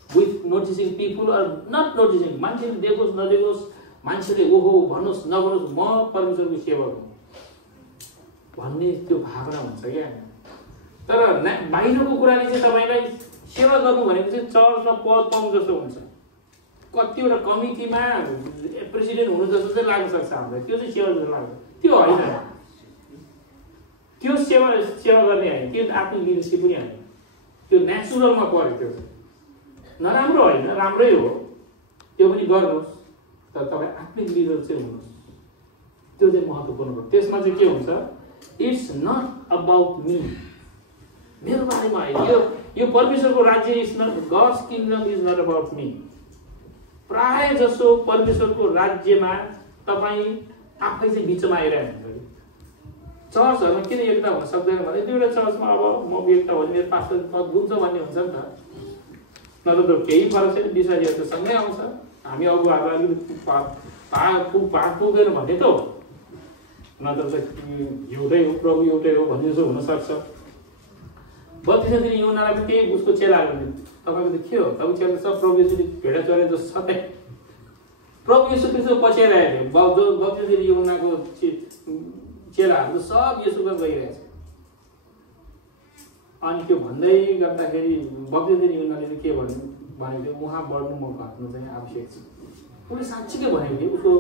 with noticing people or not noticing. मान्छेले देखोस् नदेखोस्, मान्छेले ओहो भन्नुहोस् नभनोस्, म परमेश्वरको सेवा गर्नु भन्ने त्यो भावना हुन्छ क्या। तर बाहिरको कुराले चाहिँ तपाईँलाई सेवा गर्नु भनेको चाहिँ चर्चमा पद पाउनु जस्तो हुन्छ, कतिवटा कमिटीमा प्रेसिडेन्ट हुनु जस्तो चाहिँ लाग्न सक्छ हामीलाई। त्यो चाहिँ सेवा जस्तो लाग्छ, त्यो होइन। त्यो सेवा गर्ने होइन, त्यो आफ्नो लिडरसिप पनि होइन, त्यो नेचुरलमा पऱ्यो। त्यो नराम्रो होइन, राम्रै हो, त्यो पनि गर्नुहोस्, तर तपाईँ आत्मिक लिडर चाहिँ हुनुहोस्। त्यो चाहिँ महत्त्वपूर्ण हो। त्यसमा चाहिँ के हुन्छ, इट्स नट अबाउट मी, मेरो बारेमा होइन। यो परमेश्वरको राज्य is not, God's kingdom is not about me. प्राय जसो परमेश्वरको राज्यमा तपाईँ आफै चाहिँ बिचमा आइरहेको हुन्छ। चर्चहरूमा किन एकता हुन सक्दैन भने दुईवटा चर्चमा अब म एकता भने मेरो पास्टर पद पुग्छ भन्ने हुन्छ नि त। नत्र त केही फरक छैन, विश्वासीहरू त सँगै आउँछ, हामी अगुवाहरू अलिकति पुगेन भन्ने त हो। नत्र त एउटै हो, प्रभु एउटै हो भन्ने जस्तो हुनसक्छ। बत्तिसमा दिन युहन्नालाई पनि त्यही उसको चेलाहरू तपाईँको त के हो, तपाईँ चेला सब प्रभु यसरी भेडा चरे जस्तो छ त। प्रभु यसो त्यसो पछ्याइरहेको थियो। बत्तिसमा दिन युहन्नाको चेलाहरू त सब यसोमा गइरहेछ। अनि त्यो भन्दै गर्दाखेरि बत्तिसमा दिन युहन्नाले चाहिँ के भनेको थियो, उहाँ बढ्नु म घट्नु चाहिँ आवश्यक छ। उसले साँच्चीकै भनेको थियो। उसको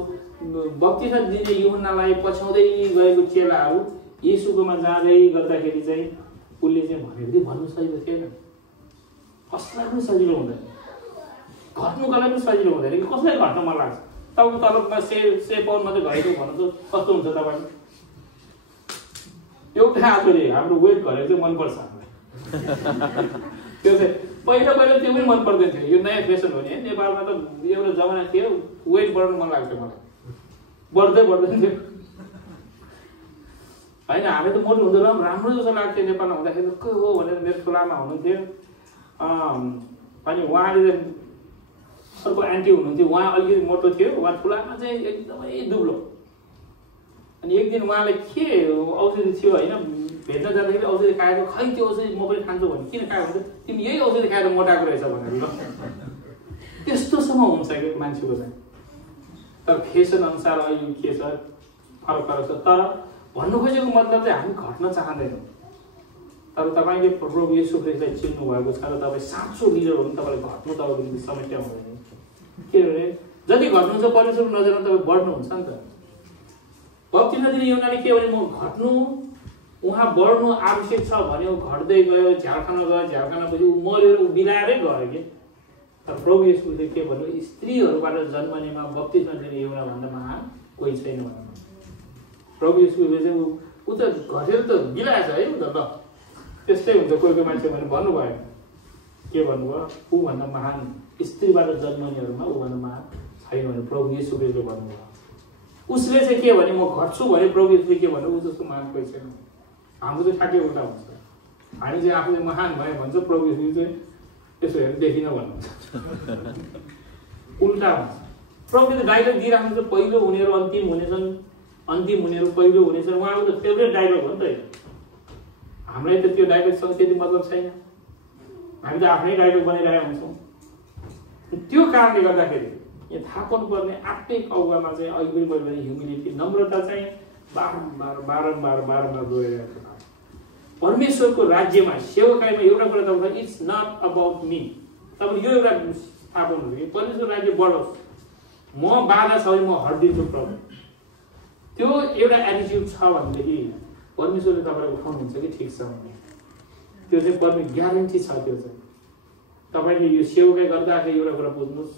बत्तिसमा दिने युहन्नालाई पछ्याउँदै गएको चेलाहरू येशूकोमा जाँदै गर्दाखेरि चाहिँ उसले चाहिँ भनेको थियो, भन्नु सजिलो थिएन, कसलाई पनि सजिलो हुँदैन, घट्नुको लागि पनि सजिलो हुँदैन कि कसलाई घट्न मन लाग्छ। तपाईँको तलबमा 100 पाउन्ड मात्रै घटेको भन्नु त कस्तो हुन्छ तपाईँले? एउटा आफूले हाम्रो वेट घटेको चाहिँ मनपर्छ हामीलाई। त्यो चाहिँ पहिला त्यो पनि मन पर्दैन थियो। यो नयाँ फेसन हो नि, नेपालमा त एउटा जमाना थियो वेट बढाउनु मन लाग्थ्यो मलाई, बढ्दै थियो होइन। हामी त मोटो हुँदैन, राम्रो जस्तो लाग्थ्यो नेपालमा हुँदाखेरि। के हो भनेर मेरो ठुलामा हुनुहुन्थ्यो, अनि उहाँले अर्को आन्टी हुनुहुन्थ्यो, उहाँ अलिकति मोटो थियो, उहाँ ठुलामा चाहिँ एकदमै दुब्लो। अनि एक दिन उहाँलाई के औषधि थियो होइन, भेट्न जाँदाखेरि औषधि खाएको, खै त्यो औषधि म पनि खान्छु भने किन खाएको हुन्छ, तिमी यही औषधि खाएर मोटाएको रहेछ भनेर। त्यस्तोसम्म हुन्छ कि मान्छेको चाहिँ। तर फेसन अनुसार अहिले के छ, फरक छ। तर भन्नु खोजेको मतलब चाहिँ हामी घट्न चाहँदैनौँ। तर तपाईँले प्रभु येशू ख्रीष्टलाई चिन्नु भएको छ र तपाईँ साँचो लिडर हो भने तपाईँले घट्नु तपाईँको निम्ति समस्या हुँदैन। किनभने जति घट्नुहुन्छ परमेश्वरको नजरमा तपाईँ बढ्नुहुन्छ नि त। बप्तिस्मा दिने यूहन्नाले के भने म घट्नु, उहाँ बढ्नु आवश्यक छ भन्यो, घट्दै गयो, झ्यालखाना गयो, झ्यालखानापछि ऊ मरेर ऊ बिलाएरै गयो कि। तर प्रभु येशूले के भन्यो, स्त्रीहरूबाट जन्मनेमा बप्तिस्मा दिने यूहन्नाभन्दा महान कोही छैन भन्नु। प्रभु येशूले चाहिँ ऊ त घटेर त बिलाएछ है, ऊ त ल त्यस्तै हुन्छ कोही कोही मान्छे भने भन्नुभयो। के भन्नुभयो, ऊभन्दा महान स्त्रीबाट जन्मनेहरूमा ऊभन्दा महान छैन भने प्रभु येशूले भन्नुभयो। उसले चाहिँ के भने म घट्छु भने प्रभु येशूले के भन्नु, ऊ जस्तो महान कोही छैन। हाम्रो चाहिँ ठ्याक्कै उल्टा हुन्छ। हामी चाहिँ आफूले महान भयो भन्छ, प्रभु येशूले चाहिँ त्यसो हेरेर देखिन भन्नुहुन्छ। उल्टा हुन्छ। प्रभुले त डायलग दिइराख्नुहुन्छ, पहिलो हुनेहरू अन्तिम हुनेछन्, अन्तिम हुनेहरू पहिलो हुनेछन्। उहाँको त फेभरेट डायलग हो नि त। हामीलाई त त्यो डायलगसँग त्यति मतलब छैन। हामी त आफ्नै डायलग बनाइरहेका हुन्छौँ। त्यो कारणले गर्दाखेरि यहाँ थाहा पाउनुपर्ने आत्मिक अगुवामा चाहिँ अहिले पनि मैले ह्युमिलिटी, नम्रता चाहिँ बारम्बार दोहोऱ्याइरहेको छ। परमेश्वरको राज्यमा सेवकाईमा एउटा कुरा तपाईँ, इट्स नट अबाउट मी। तपाईँ यो एउटा थाहा पाउनुहुन्छ कि परमेश्वरको राज्य बढोस्, म बाधा छ भने म हटिदिन्छु प्रभु। त्यो एउटा एटिट्युड छ भनेदेखि परमेश्वरले तपाईँलाई उठाउनुहुन्छ कि ठिक छ भने त्यो चाहिँ परमेश्वर ग्यारेन्टी छ। त्यो चाहिँ तपाईँले यो सेवाकै गर्दाखेरि एउटा कुरा बुझ्नुहोस्,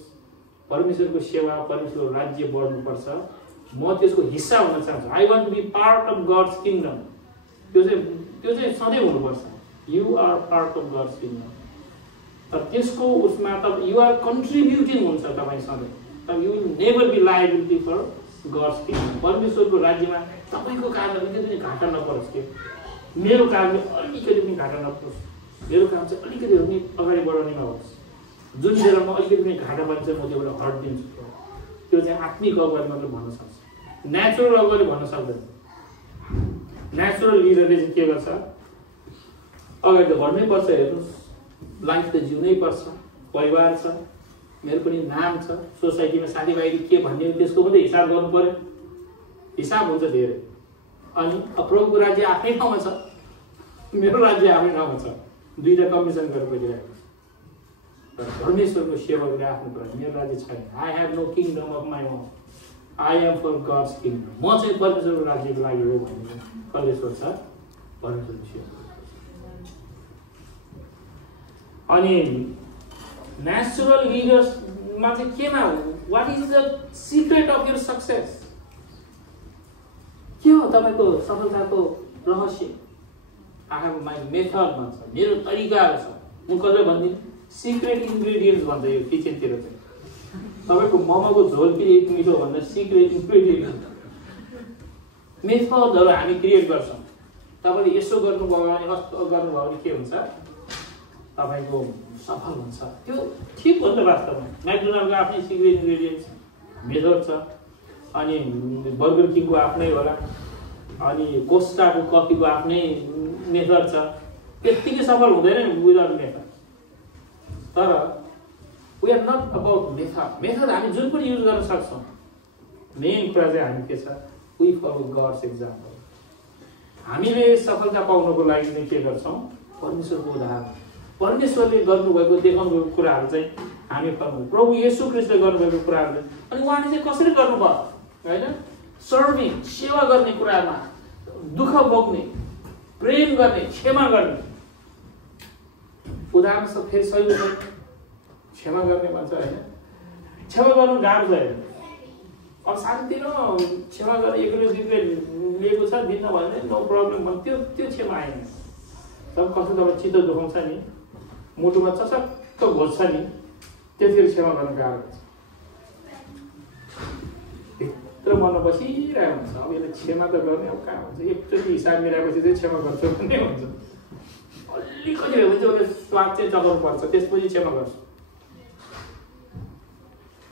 परमेश्वरको सेवा, परमेश्वरको राज्य बढ्नुपर्छ। म त्यसको हिस्सा हुन चाहन्छु। I want to be part of God's kingdom. त्यो चाहिँ सधैँ हुनुपर्छ। You are part of God's kingdom. तर त्यसको उसमा तपाईँ यु आर कन्ट्रिब्युटिङ हुन्छ तपाईँ सधैँ। तर you will never be liability for God's kingdom. परमेश्वरको राज्यमा तपाईँको कामले अलिकति पनि घाटा नपरोस् कि मेरो कामले अलिकति पनि घाटा नपरोस्, मेरो काम चाहिँ अलिकति पनि अगाडि बढाउनेमा होस्। जुन बेलामा अलिकति पनि घाटा बन्छ म त्योबाट हटिदिन्छु। त्यो चाहिँ आत्मिक अगुवाले मात्र भन्न सक्छ, नेचुरल अगुवाले भन्न सक्दैन। नेचुरल लिडरले चाहिँ के गर्छ, अगाडि त बढ्नै पर्छ, हेर्नुहोस् लाइफ त जिउनै पर्छ, परिवार छ, मेरो पनि नाम छ, सोसाइटीमा साथीभाइले के भन्ने त्यसको मात्रै हिसाब गर्नु पर्यो। हिसाब हुन्छ धेरै। अनि प्रभुको राज्य आफ्नै ठाउँमा छ, मेरो राज्य आफ्नै ठाउँमा छ, दुईटा कम्बिनेसन गरेर गइरहेको छ। तर परमेश्वरको सेवा गरेर आफ्नो कुरा, मेरो राज्य छैन। I have no kingdom of my own, I am for God's kingdom. म चाहिँ परमेश्वरको राज्यको लागि हो भन्ने परमेश्वर छ, परमेश्वरको सेवा। अनि नेचुरल लिडर्समा चाहिँ केमा हो, what is the secret of your success? के हो तपाईँको सफलताको रहस्य? आई हेभ माई मेथड भन्छ, मेरो तरिकाहरू छ। म कसलाई भनिदिनु, सिक्रेट इन्ग्रेडियन्ट्स भन्छ यो किचनतिर चाहिँ। तपाईँको मोमोको झोल पनि एक मिठो भन्दा सिक्रेट इन्ग्रेडियन्ट मेथडहरू हामी क्रिएट गर्छौँ। तपाईँले यसो गर्नुभयो भने, कस्तो गर्नुभयो भने के हुन्छ, तपाईँको सफल हुन्छ। त्यो ठिक हो नि त वास्तवमा। म्याकडोनाल्डको आफ्नै सिक्रेट इन्ग्रेडियन्ट्स मेथड छ, अनि बर्गर किङको आफ्नै होला, अनि कोस्टाको कफीको आफ्नै मेथड छ। त्यत्तिकै सफल हुँदैन नि विदाउट मेथड। तर we are not about method. Method हामी जुन पनि युज गर्न सक्छौँ। मेन कुरा चाहिँ हामी के छ, वी फलो गड्स एक्जाम्पल। हामीले सफलता पाउनको लागि चाहिँ के गर्छौँ, परमेश्वरको उदाहरण, परमेश्वरले गर्नुभएको देखाउनु भएको कुराहरू चाहिँ हामी फलो। प्रभु येशू ख्रीष्टले गर्नुभएको कुराहरू, अनि उहाँले चाहिँ कसरी गर्नुभयो होइन, सर्भिङ, सेवा गर्ने कुरामा, दुःख भोग्ने, प्रेम गर्ने, क्षमा गर्ने। उदाहरण सब फेरि सही हुन्छ, क्षमा गर्ने भन्छ होइन। क्षमा गर्नु गाह्रो छ हेर्नु। अब साथीतिर क्षमा गरेर एक प्लेट दुई प्लेट लिएको छ, दिन्न भने नो प्रब्लम भन्छ, त्यो क्षमा आएन। सब कस्तो तपाईँ चित्त दुखाउँछ नि, मुटुमा चचक्क घोज्छ नि, त्यतिखेर क्षमा गर्न गाह्रो हुन्छ। भित्र मनमा बसिरहेको हुन्छ, अब यसले क्षमा त गर्ने, अब कहाँ हुन्छ, एकचोटि हिसाब मिलाएपछि चाहिँ क्षमा गर्छु भन्ने हुन्छ। अलिकति भए भने चाहिँ उसले स्वाद चाहिँ चलाउनु पर्छ, त्यसपछि क्षमा गर्छु।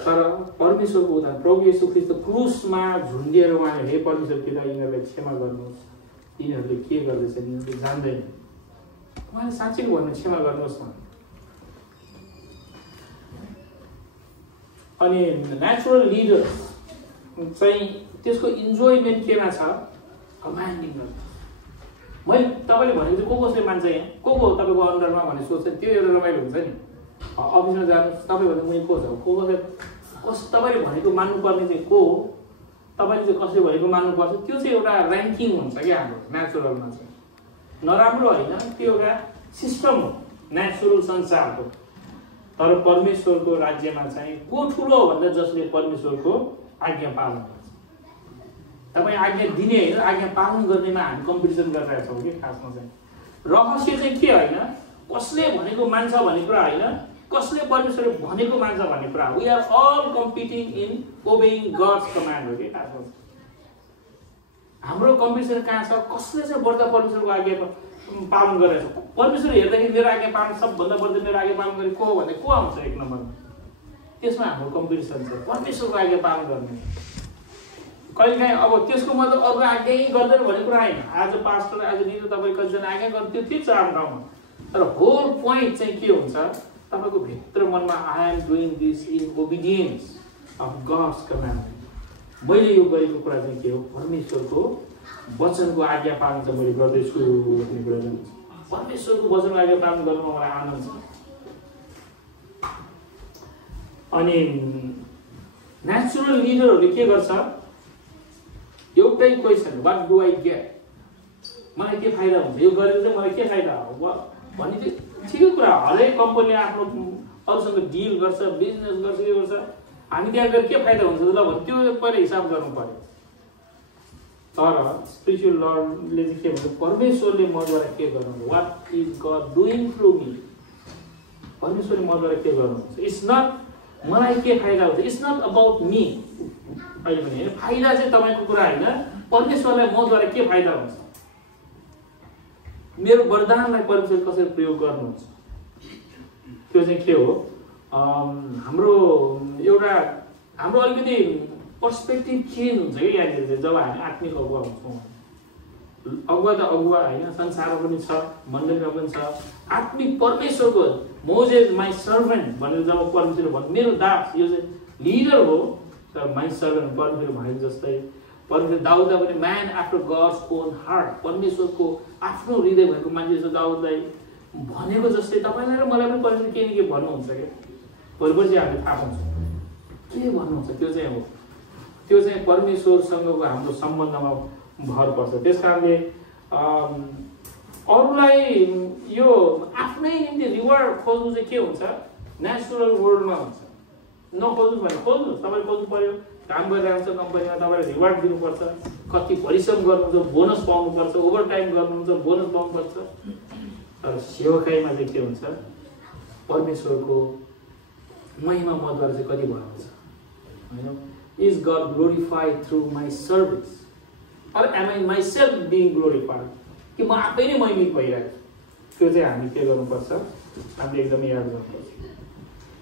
तर परमेश्वरको उदाहरण प्रभु येशू ख्रीष्ट क्रुसमा झुन्डिएर उहाँले हे परमेश्वर पिता यिनीहरूलाई क्षमा गर्नुहोस्, यिनीहरूले के गर्दैछन् यिनीहरूले जान्दैन, उहाँले साँच्चै भन्नु क्षमा गर्नुहोस् न। अनि नेचुरल लिडर चाहिँ त्यसको इन्जोयमेन्ट केमा छ? कमान्डिङ गर्नु। मैले तपाईँले भनेको चाहिँ कसले मान्छ यहाँ, को तपाईँको अन्डरमा भन्ने सोच्छ, त्यो एउटा रमाइलो हुन्छ नि। अफिसमा जानुहोस्, तपाईँ भन्दा मैले को छ, कसले तपाईँले भनेको मान्नुपर्ने चाहिँ को हो, तपाईँले चाहिँ कसले भनेको मान्नुपर्छ, त्यो चाहिँ एउटा ऱ्याङ्किङ हुन्छ क्या हाम्रो नेचुरलमा चाहिँ। नराम्रो होइन, त्यो एउटा सिस्टम हो नेचुरल संसारको। तर परमेश्वरको राज्यमा चाहिँ को ठुलो भन्दा जसले परमेश्वरको आज्ञा पालन गर्छ। तपाईँ आज्ञा दिने होइन, आज्ञा पालन गर्नेमा हामी कम्पिटिसन गरिरहेका छौँ कि खासमा चाहिँ। रहस्य चाहिँ के होइन, कसले भनेको मान्छ भन्ने कुरा होइन, कसले परमेश्वरले भनेको मान्छ भन्ने कुरा हो। We are all competing in obeying God's command हो कि खासमा। हाम्रो कम्पिटिसन कहाँ छ, कसले चाहिँ बढ्दा परमेश्वरको आज्ञा पालन गरेछ। परमेश्वर हेर्दाखेरि मेरो आज्ञा पालन सबभन्दा बढ्दा मेरो आज्ञा पालन गर्ने को हो भने को आउँछ एक नम्बरमा, त्यसमा हाम्रो कम्पिटिसन छ परमेश्वरको आज्ञा पालन गर्ने। कहिलेकाहीँ अब त्यसको मतलब अरू आज्ञा गर्दैन भन्ने कुरा होइन। आज पास्टर आज लिडर तपाईँ कतिजना आज्ञा गर्नु त्यो ठिक छ आफ्नो ठाउँमा, तर होल पोइन्ट चाहिँ के हुन्छ, तपाईँको भित्र मनमा I am doing this in obedience of God's commandment. मैले यो गरेको कुरा चाहिँ के हो, परमेश्वरको वचनको आज्ञा पालन चाहिँ मैले गर्दैछु भन्ने कुरा चाहिँ परमेश्वरको वचनको आज्ञा पालन गर्नुमा मलाई आनन्द छ। अनि नेचुरल लिडरहरूले के गर्छ, एउटै question, what do I get, मलाई के फाइदा हुन्छ, यो गरेर चाहिँ मलाई के फाइदा हो भन्ने चाहिँ ठिकै कुरा। हरेक कम्पनीले आफ्नो अरूसँग डिल गर्छ, बिजनेस गर्छ, के गर्छ, हामी त्यहाँ गएर के फाइदा हुन्छ ल भने त्यो पहिला हिसाब गर्नु पर्यो। तर स्पिरिचुअल लर्डले चाहिँ के भन्छ, परमेश्वरले मद्वारा के गर्नुहुन्छ, what is God doing through me, परमेश्वरले मद्वारा के गर्नुहुन्छ। इट्स नट मलाई के फाइदा हुन्छ, इट्स नट अबाउट मी। अहिले पनि होइन, फाइदा चाहिँ तपाईँको कुरा होइन, परमेश्वरलाई मद्वारा के फाइदा हुन्छ, मेरो वरदानलाई परमेश्वर कसरी प्रयोग गर्नुहुन्छ, त्यो चाहिँ के हो। हाम्रो अलिकति पर्सपेक्टिभ चेन्ज हुन्छ कि यहाँनिर चाहिँ जब हामी आत्मिक अगुवा हुन्छौँ। अगुवा त अगुवा होइन, संसारमा पनि छ, मण्डलीमा पनि छ। आत्मिक परमेश्वरको मोजेस माई सर्भेन्ट भनेर जब परमेश्वरले भन्नु, मेरो दास यो चाहिँ लिडर हो, तर माई सर्भेन्ट परमेश्वरले भनेको जस्तै परमेश्वर दाउदलाई पनि man after gods own heart, परमेश्वरको आफ्नो हृदय भएको मान्छे जस्तो दाउदलाई भनेको जस्तै तपाईँलाई र मलाई पनि परमेश्वर के न के भन्नुहुन्छ क्या। भोलिपर्सि हामीले थाहा पाउँछौँ के भन्नुहुन्छ, त्यो चाहिँ हो, त्यो चाहिँ परमेश्वरसँगको हाम्रो सम्बन्धमा भर पर्छ। त्यस कारणले अरूलाई यो आफ्नै निम्ति रिवार्ड खोज्नु चाहिँ के हुन्छ, नेचुरल वर्ल्डमा हुन्छ। नखोज्नु भने खोज्नुहोस्, तपाईँले खोज्नु पर्यो, काम गरिरहेको छ कम्पनीमा, तपाईँले रिवार्ड दिनुपर्छ, कति परिश्रम गर्नुहुन्छ बोनस पाउनुपर्छ, ओभर टाइम गर्नुहुन्छ बोनस पाउनुपर्छ। तर सेवकाईमा चाहिँ के हुन्छ, परमेश्वरको महिमा मद्वारा चाहिँ कति भएको छ होइन। Is God glorified through my service or am I myself being glorified, कि म आफै नै महिमित भइरहेको छु, त्यो चाहिँ हामी के गर्नुपर्छ, हामीले एकदमै याद गर्नुपर्छ।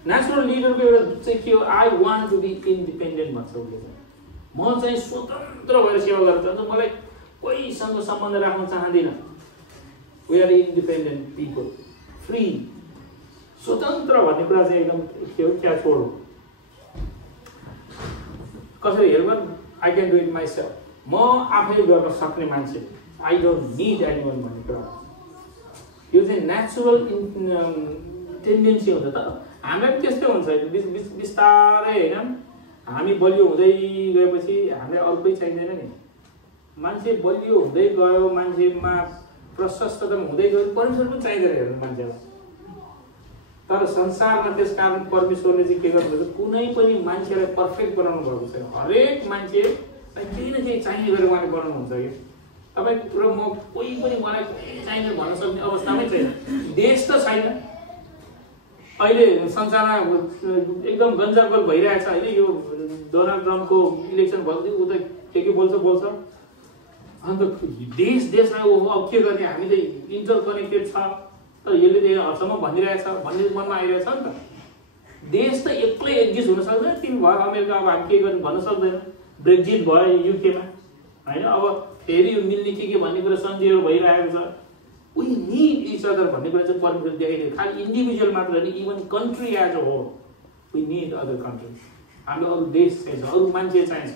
नेचुरल लिडरको एउटा चाहिँ के हो, I want to be independent भन्छ उसले चाहिँ। म चाहिँ स्वतन्त्र भएर सेवा गर्न चाहन्छु, मलाई कोहीसँग सम्बन्ध राख्न चाहँदिनँ। We are independent people, free, स्वतन्त्र भन्ने कुरा चाहिँ एकदम के हो, क्या छोड हो। कसरी हेर्नु, I can do it myself, म आफै गर्न सक्ने मान्छे, आई डोन्ट निड एनिवन भन्ने कुरा हो। यो चाहिँ नेचुरल टेन्डेन्सी हुन्छ। त हामीलाई पनि त्यस्तै हुन्छ, बिस्तारै होइन, हामी बलियो हुँदै गएपछि हामीलाई अरू कोही चाहिँदैन नि। मान्छे बलियो हुँदै गयो, मान्छेमा प्रशस्तता हुँदै गयो, परमेश्वर पनि चाहिँदैन हेर्नु मान्छेलाई। तर संसारमा त्यस कारण परमेश्वरले चाहिँ के गर्नुहुन्छ, कुनै पनि मान्छेलाई पर्फेक्ट बनाउनु भएको छैन। हरेक मान्छेलाई केही न केही चाहिने गरेर उहाँले बनाउनुहुन्छ कि। तपाईँ र म कोही पनि मलाई चाहिने भन्न सक्ने अवस्थामै छैन। देश त छैन, अहिले संसारमा एकदम गन्जागोल भइरहेछ होइन। यो डोनाल्ड ट्रम्पको इलेक्सन भएपछि ऊ त के बोल्छ, अन्त देशलाई अब के गर्ने, हामी त इन्टर कनेक्टेड छ, तर यसले हदसम्म भनिरहेछ भन्ने मनमा आइरहेछ नि त। देश त एक्लै एक्जिस्ट हुन सक्दैन। तिमी भयो अमेरिका, अब हामी के गर्नु भन्न सक्दैन। ब्रेक्जिट भयो युकेमा होइन, अब फेरि यो मिल्ने के भन्ने कुरा सन्धिहरू भइरहेको छ। वी निड इच अदर भन्ने कुरा चाहिँ परमेश्वरले देखाइदियो। खालि इन्डिभिजुअल मात्र होइन, even country as a whole we need other country. हाम्रो अरू देश चाहिन्छ, अरू मान्छे चाहिन्छ।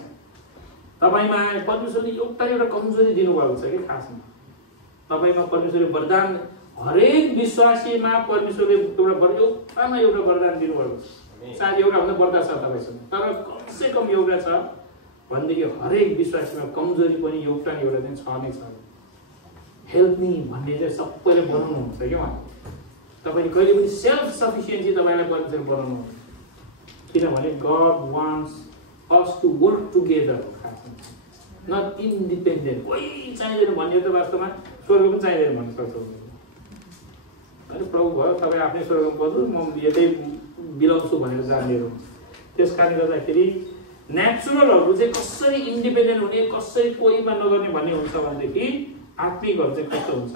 तपाईँमा परमेश्वरले एउटा कमजोरी दिनुभएको छ कि खासमा। तपाईँमा परमेश्वरले वरदान, हरेक विश्वासीमा परमेश्वरले एउटामा एउटा वरदान दिनुभएको छ। सायद एउटा भन्दा बढ्ता छ तपाईँसँग, तर कमसे कम एउटा छ भनेदेखि हरेक विश्वासीमा कमजोरी पनि एउटा चाहिँ छ नै छ। हेल्प मी भन्ने चाहिँ सबैले बनाउनुहुन्छ क्या उहाँ। तपाईँले कहिले पनि सेल्फ सफिसियन्सी तपाईँलाई परमेश्वरले बनाउनु हुन्छ, किनभने God wants us to work together, not independent. कोही चाहिँदैन भन्ने त वास्तवमा स्वर्ग पनि चाहिँदैन भन्न सक्छौँ होइन। प्रभु भयो तपाईँ आफ्नै स्वर्गमा बस्नु, म यतै बिलाउँछु भनेर जानेहरू। त्यस कारणले गर्दाखेरि नेचुरलहरू चाहिँ कसरी इन्डिपेन्डेन्ट हुने, कसरी कोहीमा नगर्ने भन्ने हुन्छ भनेदेखि आत्मिकहरू चाहिँ कस्तो हुन्छ,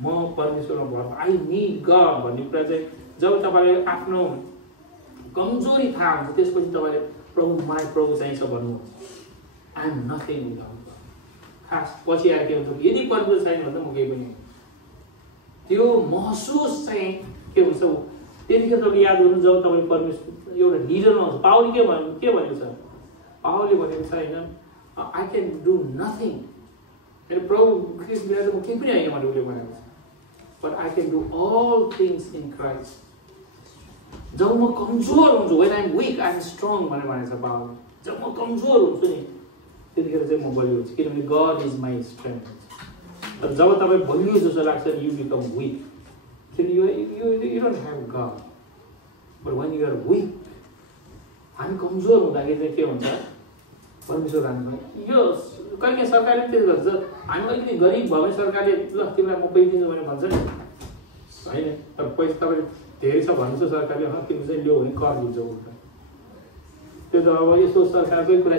म परमेश्वरमा भर, आई निड गड भन्ने कुरा चाहिँ जब तपाईँले आफ्नो कमजोरी थाहा हुन्छ त्यसपछि तपाईँले प्रभु मलाई प्रभु चाहिन्छ भन्नुहुन्छ। I am nothing without God. खास पछि आएर के हुन्छ, यदि परमेश्वर छैन भने त म केही पनि होइन। त्यो महसुस चाहिँ के हुन्छ, त्यतिखेर तपाईँले याद गर्नु जब तपाईँले परमेश्वर एउटा लिडरमा हुन्छ। पावलले के भनेको छ, पावलले भनेको छ होइन, आई क्यान डु नथिङ। प्रभु ख्रिस्ट बिना म केही पनि होइन भनेर उसले भनेको छ। But I can do all things in Christ. जब म कमजोर हुन्छु, when I am weak I am strong भनेर भनेको छ पावलले। जब म कमजोर हुन्छु नि त्यतिखेर चाहिँ म बलियो हुन्छु, किनभने गड इज माई स्ट्रेन्थ। तर जब तपाईँ बलियो जस्तो लाग्छ यु बिकम विक, किन you don't have God. But when you are weak, हामी कमजोर हुँदाखेरि चाहिँ के हुन्छ, परमेश्वर हामीलाई यो कहिले सरकारले त्यस्तो गर्छ। हामी अलिकति गरिब भयो भने सरकारले ल तिमीलाई म पैसा दिन्छु भनेर भन्छ नि होइन। तर पैसा तपाईँले धेरै छ भन्नु छ सरकारले, तिमी चाहिँ ल्याऊ भने कर दिन्छ उल्टा। त्यो त अब यसो सरकारकै कुरा,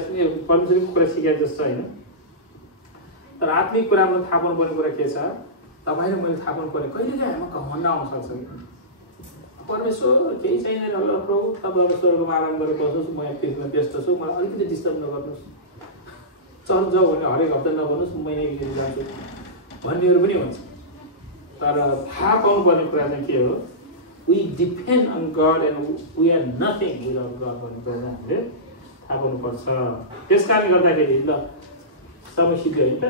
परमेश्वरको कुरा सिकाए जस्तो होइन। तर आत्मिक कुरामा थाहा पाउनुपर्ने कुरा के छ, तपाईँले मैले थाहा पाउनुपर्ने कहिले चाहिँ हामीमा घमण्ड आउन सक्छ कि परमेश्वर केही चाहिँदैन होला प्रभु, तपाईँ स्वर्गमा आराम गरेर बस्नुहोस्, म यहाँ पृथ्वीमा व्यस्त छु, मलाई अलिकति डिस्टर्ब नगर्नुहोस्, चर्च जाऊ भने हरेक हप्ता नगर्नुहोस्, महिना एक दिन जान्छु भन्नेहरू पनि हुन्छ। तर थाहा पाउनुपर्ने कुरा चाहिँ के हो, we depend on God and we are nothing without God भन्ने कुरा चाहिँ हामीले थाहा पाउनुपर्छ। त्यस कारणले गर्दाखेरि ल समय सिद्ध होइन त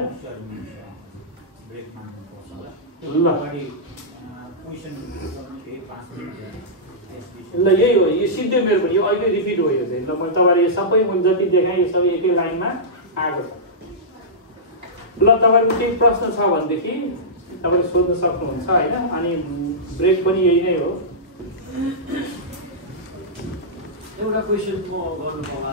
ल यही हो, यो सिद्धियो मेरो पनि, यो अहिले रिपिट हो। यो चाहिँ ल मैले तपाईँले यो सबै मैले जति देखाएँ यो सबै एकै लाइनमा आएको छ। ल तपाईँको केही प्रश्न छ भनेदेखि तपाईँले सोध्न सक्नुहुन्छ होइन। अनि ब्रेक पनि यही नै हो। एउटा क्वेसन म गर्नु पर्ला।